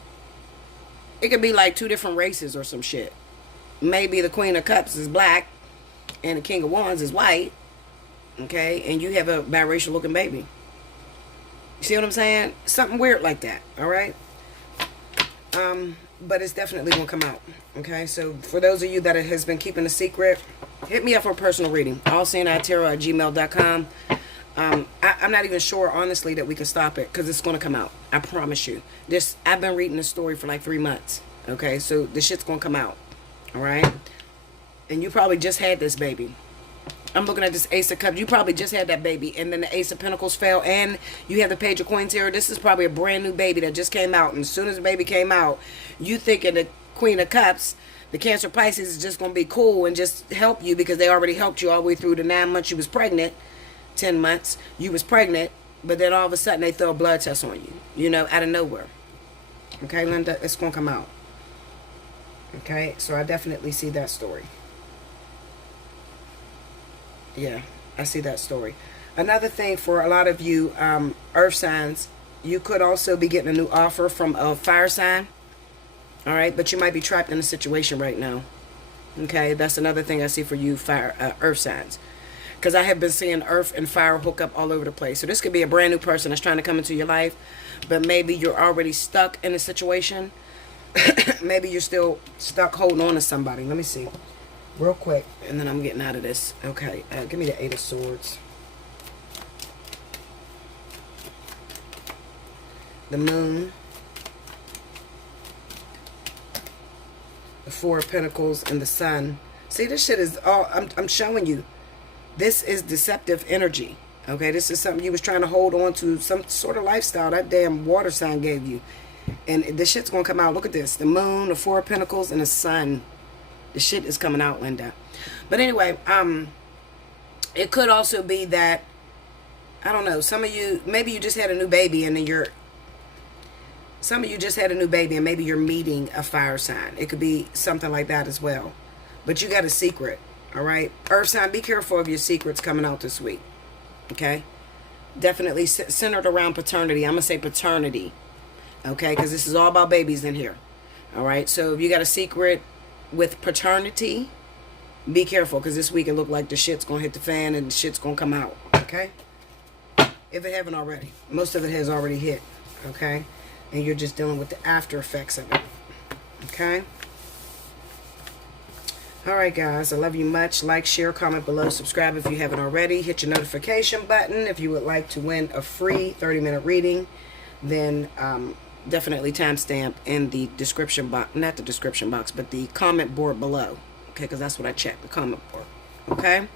It could be like two different races or some shit. Maybe the Queen of Cups is black and the King of Wands is white. Okay? And you have a biracial looking baby. You see what I'm saying? Something weird like that. Alright? But it's definitely going to come out. Okay, so for those of you that has been keeping a secret, hit me up for a personal reading. Allseeingeyetarot@gmail.com. I'm not even sure, honestly, that we can stop it, because it's going to come out. I promise you. I've been reading this story for like 3 months. Okay, so the shit's going to come out. All right? And you probably just had this baby. I'm looking at this Ace of Cups. You probably just had that baby, and then the Ace of Pentacles fell, and you have the Page of Coins here. This is probably a brand new baby that just came out, and as soon as the baby came out, you thinking the Queen of Cups, the Cancer Pisces, is just going to be cool and just help you, because they already helped you all the way through the 9 months you was pregnant, 10 months you was pregnant, but then all of a sudden they throw a blood test on you, you know, out of nowhere. Okay, Linda, it's going to come out. Okay, so I definitely see that story. Yeah, I see that story. Another thing for a lot of you earth signs, you could also be getting a new offer from a fire sign. All right, but you might be trapped in a situation right now. Okay, that's another thing I see for you earth signs. Because I have been seeing earth and fire hook up all over the place. So this could be a brand new person that's trying to come into your life, but maybe you're already stuck in a situation. Maybe you're still stuck holding on to somebody. Let me see. Real quick, and then I'm getting out of this. Okay, give me the 8 of Swords. The Moon. The 4 of Pentacles and the Sun. See, this shit is all, I'm showing you. This is deceptive energy. Okay, this is something you was trying to hold on to, some sort of lifestyle that damn water sign gave you. And this shit's going to come out. Look at this. The Moon, the 4 of Pentacles, and the Sun. The shit is coming out, Linda. But anyway, it could also be that, I don't know, some of you, maybe you just had a new baby, and then some of you just had a new baby, and maybe you're meeting a fire sign. It could be something like that as well. But you got a secret, all right? Earth sign, be careful of your secrets coming out this week, okay? Definitely centered around paternity. I'm going to say paternity, okay? Because this is all about babies in here, all right? So if you got a secret with paternity, be careful, because this week it looked like the shit's gonna hit the fan and the shit's gonna come out. Okay, if it haven't already, most of it has already hit. Okay, and you're just dealing with the after effects of it. Okay, all right, guys, I love you much. Like, share, comment below, subscribe if you haven't already. Hit your notification button if you would like to win a free 30-minute reading. Then definitely timestamp in the description box, not the description box, but the comment board below. Okay, because that's what I check, the comment board. Okay.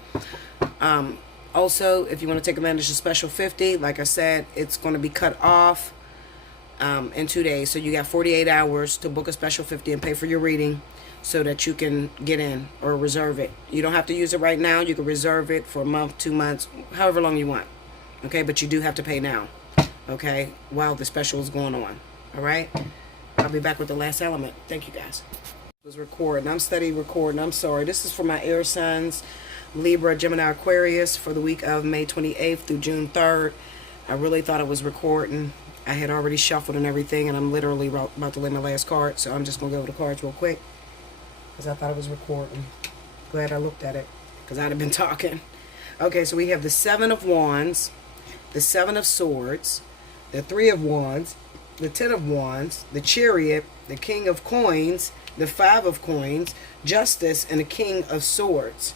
Also, if you want to take advantage of special 50, like I said, it's going to be cut off in 2 days. So you got 48 hours to book a special 50 and pay for your reading, so that you can get in or reserve it. You don't have to use it right now. You can reserve it for a month, 2 months, however long you want. Okay, but you do have to pay now. Okay, while the special is going on. All right, I'll be back with the last element. Thank you, guys. I was recording. I'm steady recording. I'm sorry. This is for my air signs, Libra, Gemini, Aquarius, for the week of May 28th through June 3rd. I really thought I was recording. I had already shuffled and everything, and I'm literally about to lay my last card, so I'm just going to go over the cards real quick, because I thought I was recording. Glad I looked at it, because I'd have been talking. Okay, so we have the 7 of Wands, the 7 of Swords, the 3 of Wands, the 10 of Wands, the Chariot, the King of Coins, the 5 of Coins, Justice, and the King of Swords.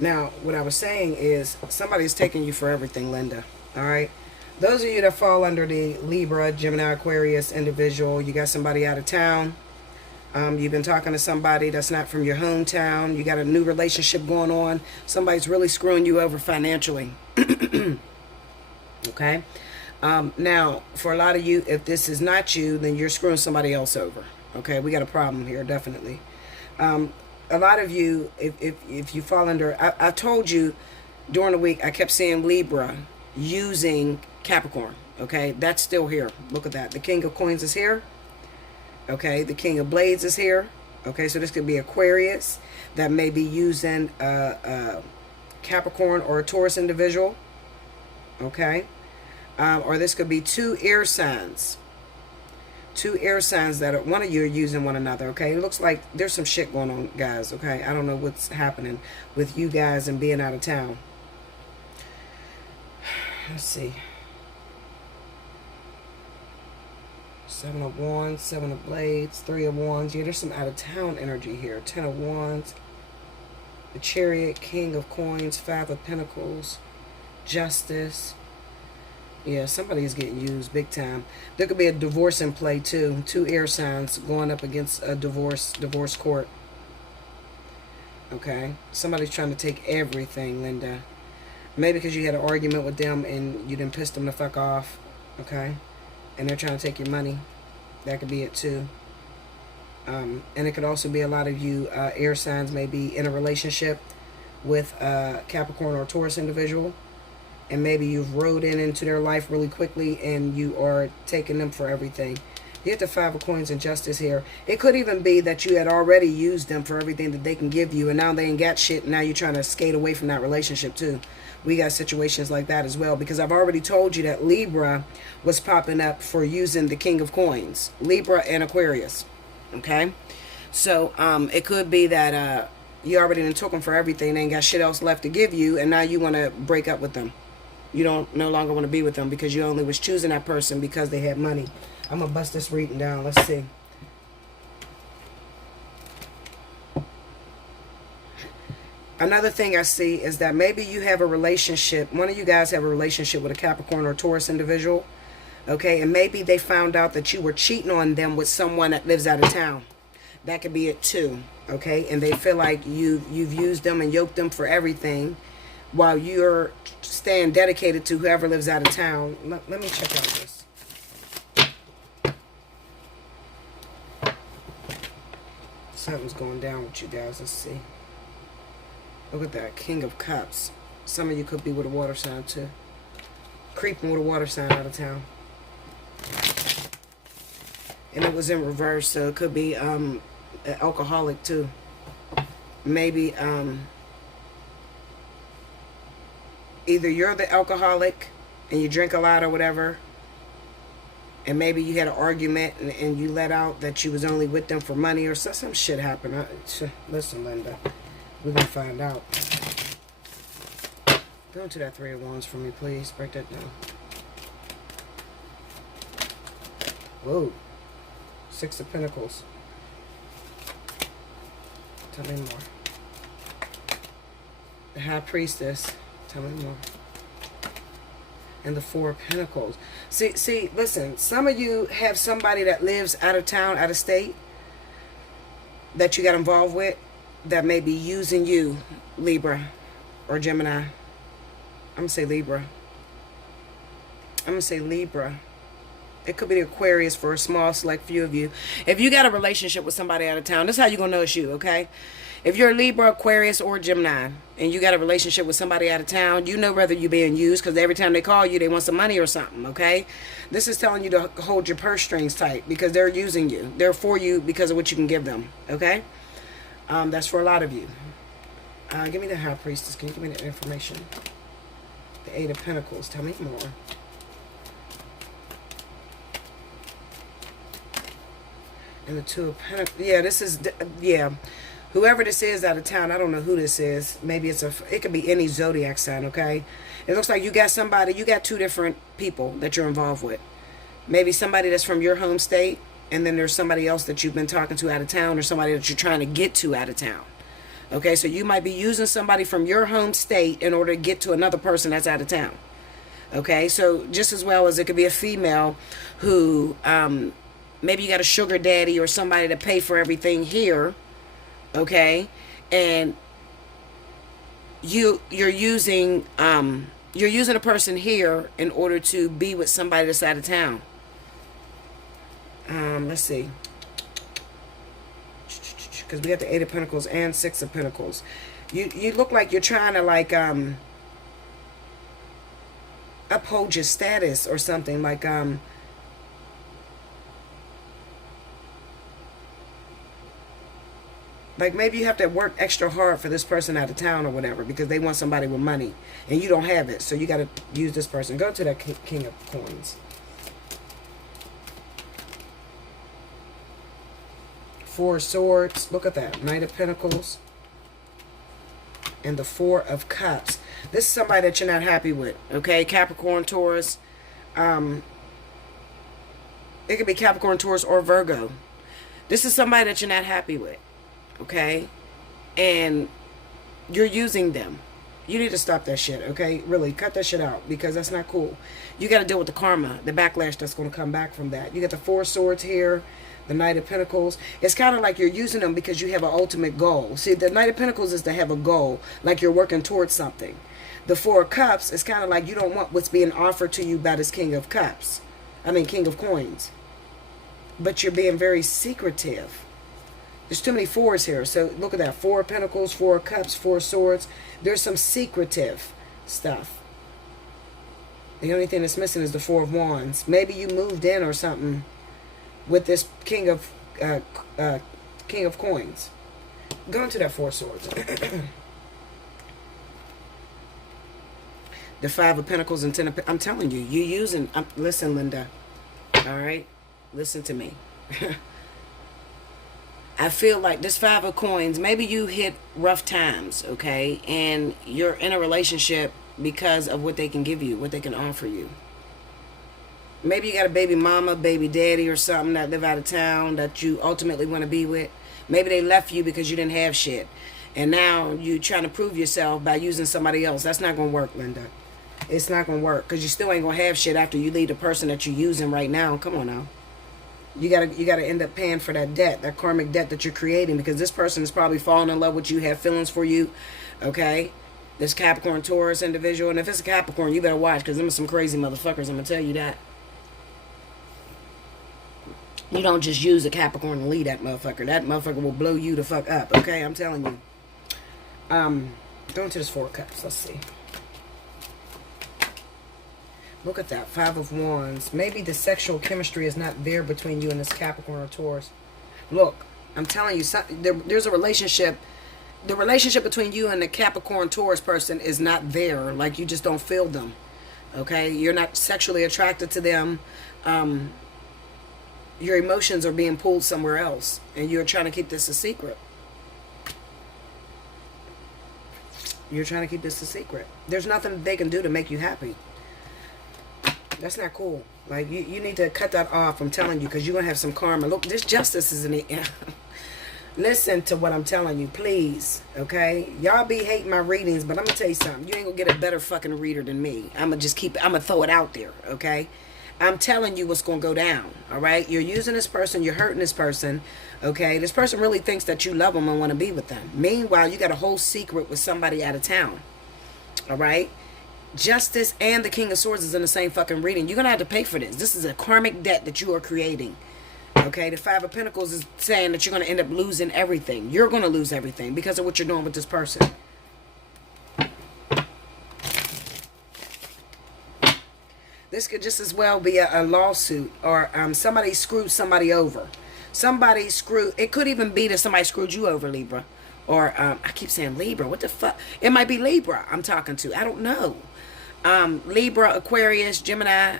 Now, what I was saying is, somebody's taking you for everything, Linda. All right? Those of you that fall under the Libra, Gemini, Aquarius individual, you got somebody out of town. You've been talking to somebody that's not from your hometown. You got a new relationship going on. Somebody's really screwing you over financially. Okay? Now, for a lot of you, if this is not you, then you're screwing somebody else over. Okay, we got a problem here, definitely. A lot of you, if you fall under, I told you during the week, I kept seeing Libra using Capricorn. Okay, that's still here. Look at that. The King of Coins is here. Okay, the King of Blades is here. Okay, so this could be Aquarius that may be using a Capricorn or a Taurus individual. Okay. Or this could be 2 air signs. 2 air signs that one of you are using one another, okay? It looks like there's some shit going on, guys, okay? I don't know what's happening with you guys and being out of town. Let's see. Seven of Wands, Seven of Blades, Three of Wands. Yeah, there's some out of town energy here. Ten of Wands, the Chariot, King of Coins, Five of Pentacles, Justice. Yeah, somebody is getting used big time. There could be a divorce in play too. Two air signs going up against a divorce court. Okay, somebody's trying to take everything, Linda. Maybe because you had an argument with them and you didn't piss them the fuck off. Okay, and they're trying to take your money. That could be it too. And it could also be a lot of you air signs may be in a relationship with a Capricorn or Taurus individual. And maybe you've rode into their life really quickly and you are taking them for everything. You get the Five of Coins and Justice here. It could even be that you had already used them for everything that they can give you, and now they ain't got shit, and now you're trying to skate away from that relationship too. We got situations like that as well, because I've already told you that Libra was popping up for using the King of Coins. Libra and Aquarius. Okay? So it could be that you already done took them for everything, they ain't got shit else left to give you, and now you want to break up with them. You don't no longer want to be with them because you only was choosing that person because they had money. I'm going to bust this reading down. Let's see. Another thing I see is that maybe you have a relationship. One of you guys have a relationship with a Capricorn or Taurus individual. Okay, and maybe they found out that you were cheating on them with someone that lives out of town. That could be it too. Okay, and they feel like you've used them and yoked them for everything, while you're staying dedicated to whoever lives out of town. Let me check out this. Something's going down with you guys. Let's see. Look at that. King of Cups. Some of you could be with a water sign too. Creeping with a water sign out of town. And it was in reverse, so it could be an alcoholic too. Maybe either you're the alcoholic and you drink a lot or whatever, and maybe you had an argument and you let out that you was only with them for money, or some shit happened. Listen, Linda, we're going to find out. Go into that Three of Wands for me, please. Break that down. Whoa. Six of Pentacles. Tell me more. The High Priestess. Tell me more. And the Four of Pentacles. See, listen, some of you have somebody that lives out of town, out of state, that you got involved with, that may be using you, Libra or Gemini. I'm going to say Libra. I'm going to say Libra. It could be the Aquarius for a small select few of you. If you got a relationship with somebody out of town, this is how you're going to know it's you, okay? If you're a Libra, Aquarius, or Gemini, and you got a relationship with somebody out of town, you know whether you're being used, because every time they call you, they want some money or something, okay? This is telling you to hold your purse strings tight, because they're using you. They're for you because of what you can give them, okay? That's for a lot of you. Give me the High Priestess. Can you give me that information? The Eight of Pentacles. Tell me more. And the Two of Pentacles. Yeah, this is, yeah. Whoever this is out of town, I don't know who this is. Maybe it could be any zodiac sign, okay? It looks like you got somebody, you got two different people that you're involved with. Maybe somebody that's from your home state, and then there's somebody else that you've been talking to out of town, or somebody that you're trying to get to out of town. Okay, so you might be using somebody from your home state in order to get to another person that's out of town. Okay, so just as well as it could be a female who, maybe you got a sugar daddy or somebody to pay for everything here. Okay, and you're using a person here in order to be with somebody that's out of town. Let's see, because we got the Eight of Pentacles and Six of Pentacles. You look like you're trying to like uphold your status or something, like like maybe you have to work extra hard for this person out of town or whatever, because they want somebody with money and you don't have it, so you got to use this person. Go to that King of Coins. Four of Swords. Look at that. Knight of Pentacles. And the Four of Cups. This is somebody that you're not happy with. Okay, Capricorn, Taurus. It could be Capricorn, Taurus, or Virgo. This is somebody that you're not happy with, okay? And you're using them. You need to stop that shit, okay? Really, cut that shit out, because that's not cool. You got to deal with the karma, the backlash that's going to come back from that. You got the Four of Swords here, the Knight of Pentacles. It's kind of like you're using them because you have an ultimate goal. See, the Knight of Pentacles is to have a goal, like you're working towards something. The Four of Cups is kind of like you don't want what's being offered to you by this King of Cups. I mean, King of Coins. But you're being very secretive. There's too many fours here. So look at that. Four of Pentacles, Four of Cups, Four of Swords. There's some secretive stuff. The only thing that's missing is the Four of Wands. Maybe you moved in or something with this King of Coins. Go into that Four of Swords. The Five of Pentacles and Ten of Pentacles. I'm telling you, you using... listen, Linda. All right? Listen to me. I feel like this Five of Coins, maybe you hit rough times, okay? And you're in a relationship because of what they can give you, what they can offer you. Maybe you got a baby mama, baby daddy or something that live out of town that you ultimately want to be with. Maybe they left you because you didn't have shit. And now you're trying to prove yourself by using somebody else. That's not going to work, Linda. It's not going to work because you still ain't going to have shit after you leave the person that you're using right now. Come on now. You gotta end up paying for that debt, that karmic debt that you're creating, because this person is probably falling in love with you, have feelings for you, okay? This Capricorn, Taurus individual, and if it's a Capricorn, you better watch, because them are some crazy motherfuckers, I'm gonna tell you that. You don't just use a Capricorn and leave that motherfucker. That motherfucker will blow you the fuck up, okay? I'm telling you. Going to this Four of Cups, let's see. Look at that, Five of Wands. Maybe the sexual chemistry is not there between you and this Capricorn or Taurus. Look, I'm telling you, there's a relationship. The relationship between you and the Capricorn Taurus person is not there. Like, you just don't feel them. Okay? You're not sexually attracted to them. Your emotions are being pulled somewhere else. And you're trying to keep this a secret. You're trying to keep this a secret. There's nothing they can do to make you happy. That's not cool. Like, you need to cut that off, I'm telling you, because you're going to have some karma. Look, this justice is in the... Listen to what I'm telling you, please, okay? Y'all be hating my readings, but I'm going to tell you something. You ain't going to get a better fucking reader than me. I'm going to just keep... I'm going to throw it out there, okay? I'm telling you what's going to go down, all right? You're using this person. You're hurting this person, okay? This person really thinks that you love them and want to be with them. Meanwhile, you got a whole secret with somebody out of town, all right? Justice and the King of Swords is in the same fucking reading. You're going to have to pay for this. This is a karmic debt that you are creating. Okay, the Five of Pentacles is saying that you're going to end up losing everything. You're going to lose everything because of what you're doing with this person. This could just as well be a lawsuit, or somebody screwed somebody over. Somebody screwed... It could even be that somebody screwed you over, Libra. Or, I keep saying Libra. What the fuck? It might be Libra I'm talking to. I don't know. Libra, Aquarius, Gemini.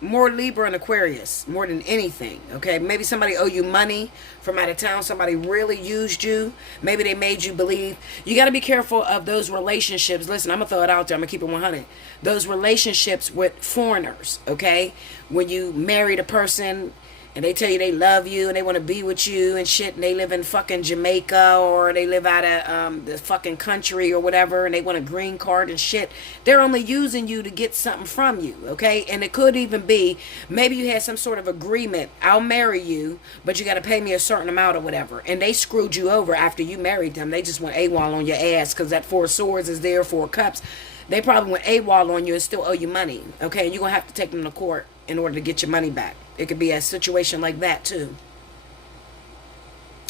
More Libra and Aquarius. More than anything. Okay? Maybe somebody owe you money from out of town. Somebody really used you. Maybe they made you believe. You got to be careful of those relationships. Listen, I'm going to throw it out there. I'm going to keep it 100. Those relationships with foreigners. Okay? When you married a person... and they tell you they love you and they want to be with you and shit, and they live in fucking Jamaica or they live out of the fucking country or whatever, and they want a green card and shit. They're only using you to get something from you, okay? And it could even be, maybe you had some sort of agreement. I'll marry you, but you got to pay me a certain amount or whatever. And they screwed you over after you married them. They just went AWOL on your ass because that Four of Swords is there, Four of Cups. They probably went AWOL on you and still owe you money, okay? And you're going to have to take them to court in order to get your money back. It could be a situation like that too.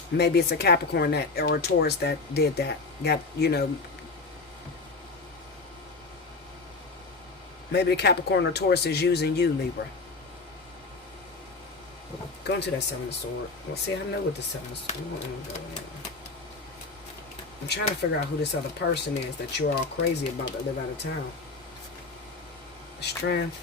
Maybe it's a Capricorn that, or a Taurus that did that. Got, you know. Maybe the Capricorn or Taurus is using you, Libra. Go into that Seven of Swords. Well, see, I know what the Seven of Swords. I'm trying to figure out who this other person is that you're all crazy about that live out of town. Strength.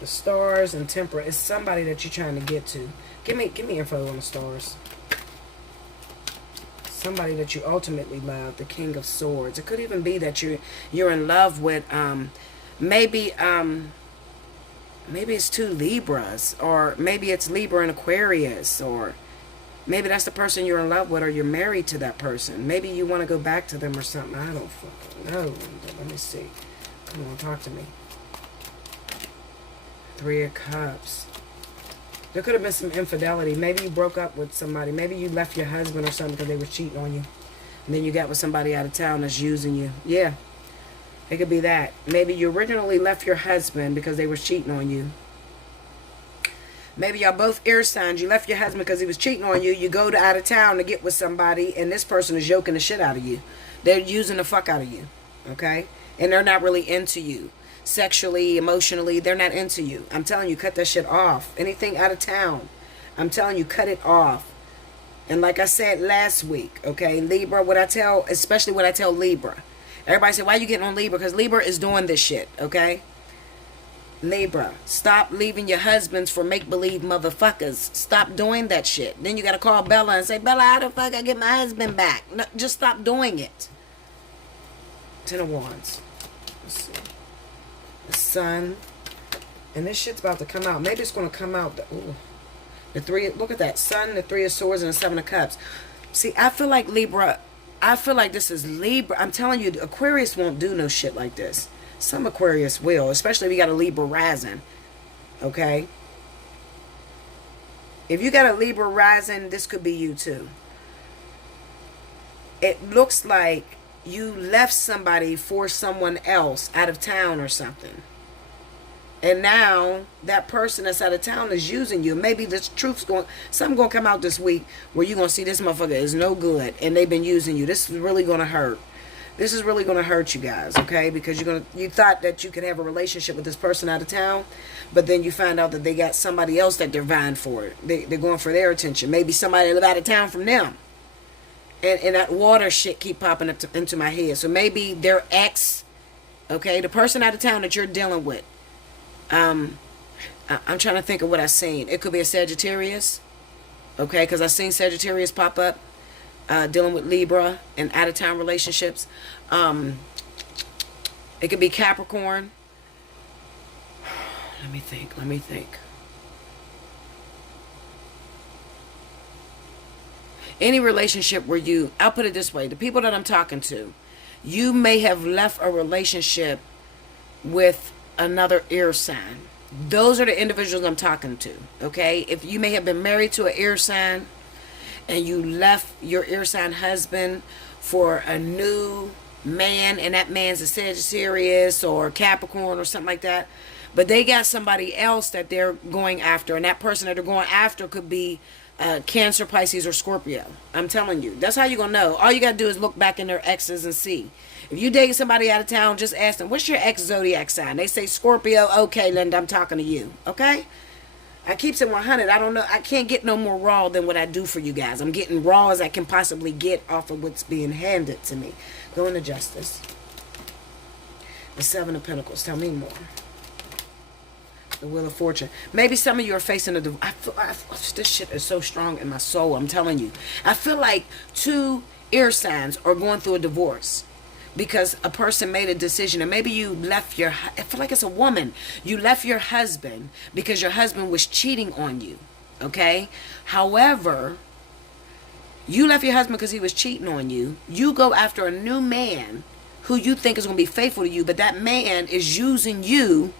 The Stars and Temperance. It's somebody that you're trying to get to. Give me info on the Stars. Somebody that you ultimately love. The King of Swords. It could even be that you're in love with Maybe maybe it's two Libras, or maybe it's Libra and Aquarius, or maybe that's the person you're in love with, or you're married to that person. Maybe you want to go back to them or something. I don't fucking know. Let me see. Come on, talk to me. Three of Cups. There could have been some infidelity. Maybe you broke up with somebody. Maybe you left your husband or something because they were cheating on you. And then you got with somebody out of town that's using you. Yeah. It could be that. Maybe you originally left your husband because they were cheating on you. Maybe y'all both air signs. You left your husband because he was cheating on you. You go to out of town to get with somebody, and this person is yoking the shit out of you. They're using the fuck out of you. Okay? And they're not really into you. Sexually, emotionally, they're not into you. I'm telling you, cut that shit off. Anything out of town, I'm telling you, cut it off. And like I said last week, okay, Libra, especially what I tell Libra. Everybody say, why are you getting on Libra? Because Libra is doing this shit, okay? Libra, stop leaving your husbands for make-believe motherfuckers. Stop doing that shit. Then you got to call Bella and say, Bella, how the fuck I get my husband back? No, just stop doing it. Ten of Wands. Let's see. The Sun. And this shit's about to come out. Maybe it's going to come out. The three, look at that. Sun, the Three of Swords, and the Seven of Cups. See, I feel like Libra... I feel like this is Libra. I'm telling you, Aquarius won't do no shit like this. Some Aquarius will, especially if you got a Libra rising. Okay? If you got a Libra rising, this could be you too. It looks like you left somebody for someone else out of town or something. And now that person that's out of town is using you. Maybe this truth's something going to come out this week where you're going to see this motherfucker is no good and they've been using you. This is really going to hurt. This is really going to hurt you guys, okay? Because you thought that you could have a relationship with this person out of town, but then you find out that they got somebody else that they're vying for. They're going for their attention. Maybe somebody that live out of town from them. And that water shit keep popping up into my head. So maybe their ex, okay, the person out of town that you're dealing with. I'm trying to think of what I've seen. It could be a Sagittarius, okay, because I've seen Sagittarius pop up, dealing with Libra and out-of-town relationships. It could be Capricorn. Let me think. Any relationship where I'll put it this way, the people that I'm talking to, you may have left a relationship with another air sign. Those are the individuals I'm talking to, okay? If you may have been married to an air sign and you left your air sign husband for a new man, and that man's a Sagittarius or Capricorn or something like that, but they got somebody else that they're going after, and that person that they're going after could be Cancer, Pisces, or Scorpio. I'm telling you, that's how you're gonna know. All you gotta do is look back in their exes and see. If you dating somebody out of town, just ask them, what's your ex zodiac sign? They say Scorpio. Okay, Linda, I'm talking to you. Okay? I keep saying 100. I don't know. I can't get no more raw than what I do for you guys. I'm getting raw as I can possibly get off of what's being handed to me. Go into Justice. The Seven of Pentacles. Tell me more. The Wheel of Fortune. Maybe some of you are facing this shit is so strong in my soul. I'm telling you. I feel like two air signs are going through a divorce. Because a person made a decision, and maybe you left I feel like it's a woman. You left your husband because your husband was cheating on you. Okay? However, you left your husband because he was cheating on you. You go after a new man who you think is going to be faithful to you, but that man is using you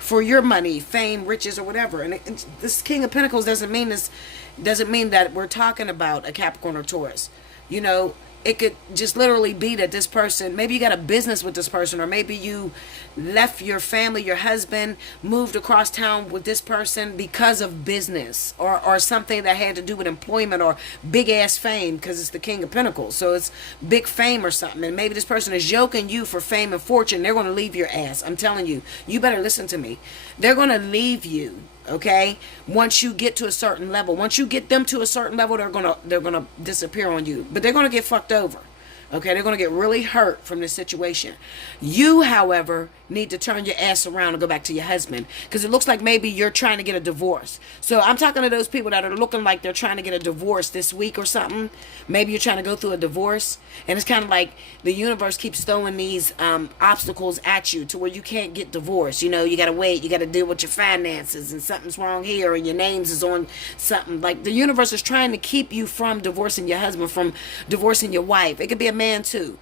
for your money, fame, riches, or whatever. And this King of Pentacles doesn't mean that we're talking about a Capricorn or Taurus. You know, it could just literally be that this person, maybe you got a business with this person, or maybe you left your family, your husband, moved across town with this person because of business or something that had to do with employment or big ass fame, because it's the King of Pentacles. So it's big fame or something. And maybe this person is yoking you for fame and fortune. They're going to leave your ass. I'm telling you, you better listen to me. They're going to leave you. Okay, once you get to a certain level, once you get them to a certain level, they're gonna disappear on you, but they're gonna get fucked over. Okay, they're going to get really hurt from this situation. You, however, need to turn your ass around and go back to your husband, because it looks like maybe you're trying to get a divorce. So I'm talking to those people that are looking like they're trying to get a divorce this week or something. Maybe you're trying to go through a divorce, and it's kind of like the universe keeps throwing these obstacles at you to where you can't get divorced. You know, you got to wait, you got to deal with your finances, and something's wrong here, and your names is on something. Like, the universe is trying to keep you from divorcing your husband, from divorcing your wife. It could be a man too.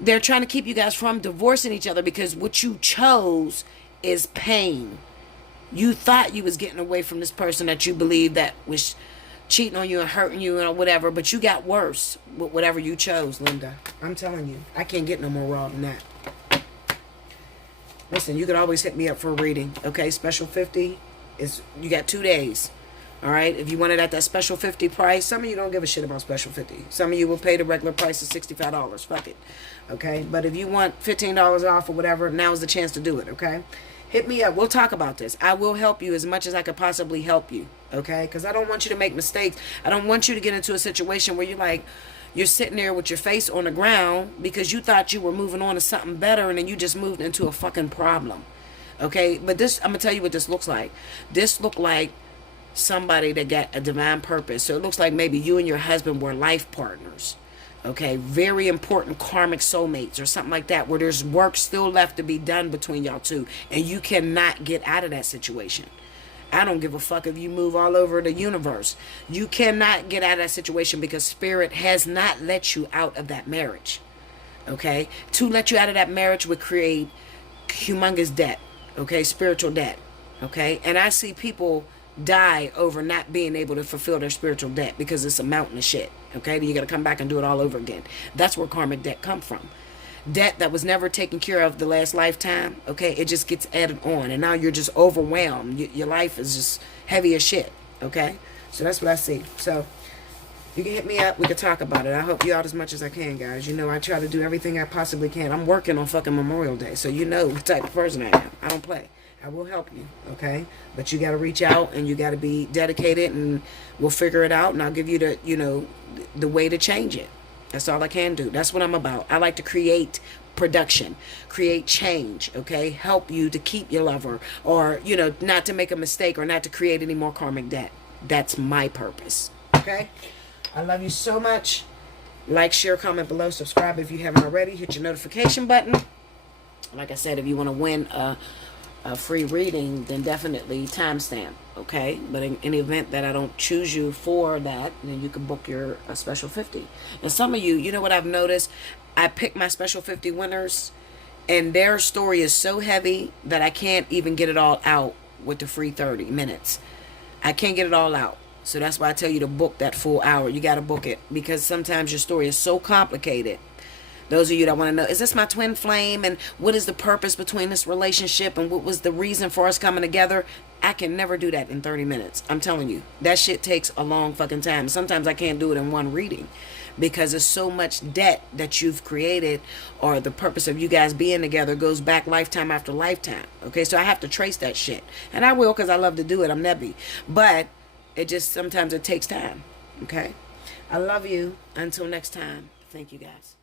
They're trying to keep you guys from divorcing each other, because what you chose is pain. You thought you was getting away from this person that you believed that was cheating on you and hurting you and whatever, but you got worse with whatever you chose, Linda. I'm telling you, I can't get no more raw than that. Listen, you can always hit me up for a reading, okay? Special 50 is, you got 2 days. All right, if you want it at that special 50 price, some of you don't give a shit about special 50. Some of you will pay the regular price of $65. Fuck it. Okay, but if you want $15 off or whatever, now's the chance to do it. Okay, hit me up. We'll talk about this. I will help you as much as I could possibly help you. Okay, because I don't want you to make mistakes. I don't want you to get into a situation where you're sitting there with your face on the ground because you thought you were moving on to something better, and then you just moved into a fucking problem. Okay, but this, I'm gonna tell you what this looks like. This looked like somebody that got a divine purpose. So it looks like maybe you and your husband were life partners. Okay, very important karmic soulmates or something like that, where there's work still left to be done between y'all two, and you cannot get out of that situation. I don't give a fuck if you move all over the universe. You cannot get out of that situation because spirit has not let you out of that marriage. Okay, to let you out of that marriage would create humongous debt. Okay, spiritual debt. Okay, and I see people die over not being able to fulfill their spiritual debt because it's a mountain of shit. Okay, then you got to come back and do it all over again. That's where karmic debt come from. Debt that was never taken care of the last lifetime. Okay, it just gets added on, and now you're just overwhelmed. Your life is just heavy as shit. Okay, so that's what I see. So you can hit me up. We can talk about it. I help you out as much as I can, guys. You know, I try to do everything I possibly can. I'm working on fucking Memorial Day, so you know the type of person I am. I don't play. I will help you, okay? But you got to reach out, and you got to be dedicated, and we'll figure it out, and I'll give you the, you know, the way to change it. That's all I can do. That's what I'm about. I like to create production, create change, okay? Help you to keep your lover, or, you know, not to make a mistake, or not to create any more karmic debt. That's my purpose, okay? I love you so much. Like, share, comment below, subscribe if you haven't already. Hit your notification button. Like I said, if you want to win a free reading, then definitely timestamp, okay? But in the event that I don't choose you for that, then you can book your special 50. And some of you, you know what I've noticed? I pick my special 50 winners, and their story is so heavy that I can't even get it all out with the free 30 minutes. I can't get it all out. So that's why I tell you to book that full hour. You got to book it, because sometimes your story is so complicated. Those of you that want to know, is this my twin flame, and what is the purpose between this relationship, and what was the reason for us coming together? I can never do that in 30 minutes. I'm telling you, that shit takes a long fucking time. Sometimes I can't do it in one reading because there's so much debt that you've created, or the purpose of you guys being together goes back lifetime after lifetime. Okay, so I have to trace that shit, and I will, because I love to do it. I'm Nebby, but it just, sometimes it takes time. Okay, I love you. Until next time, thank you guys.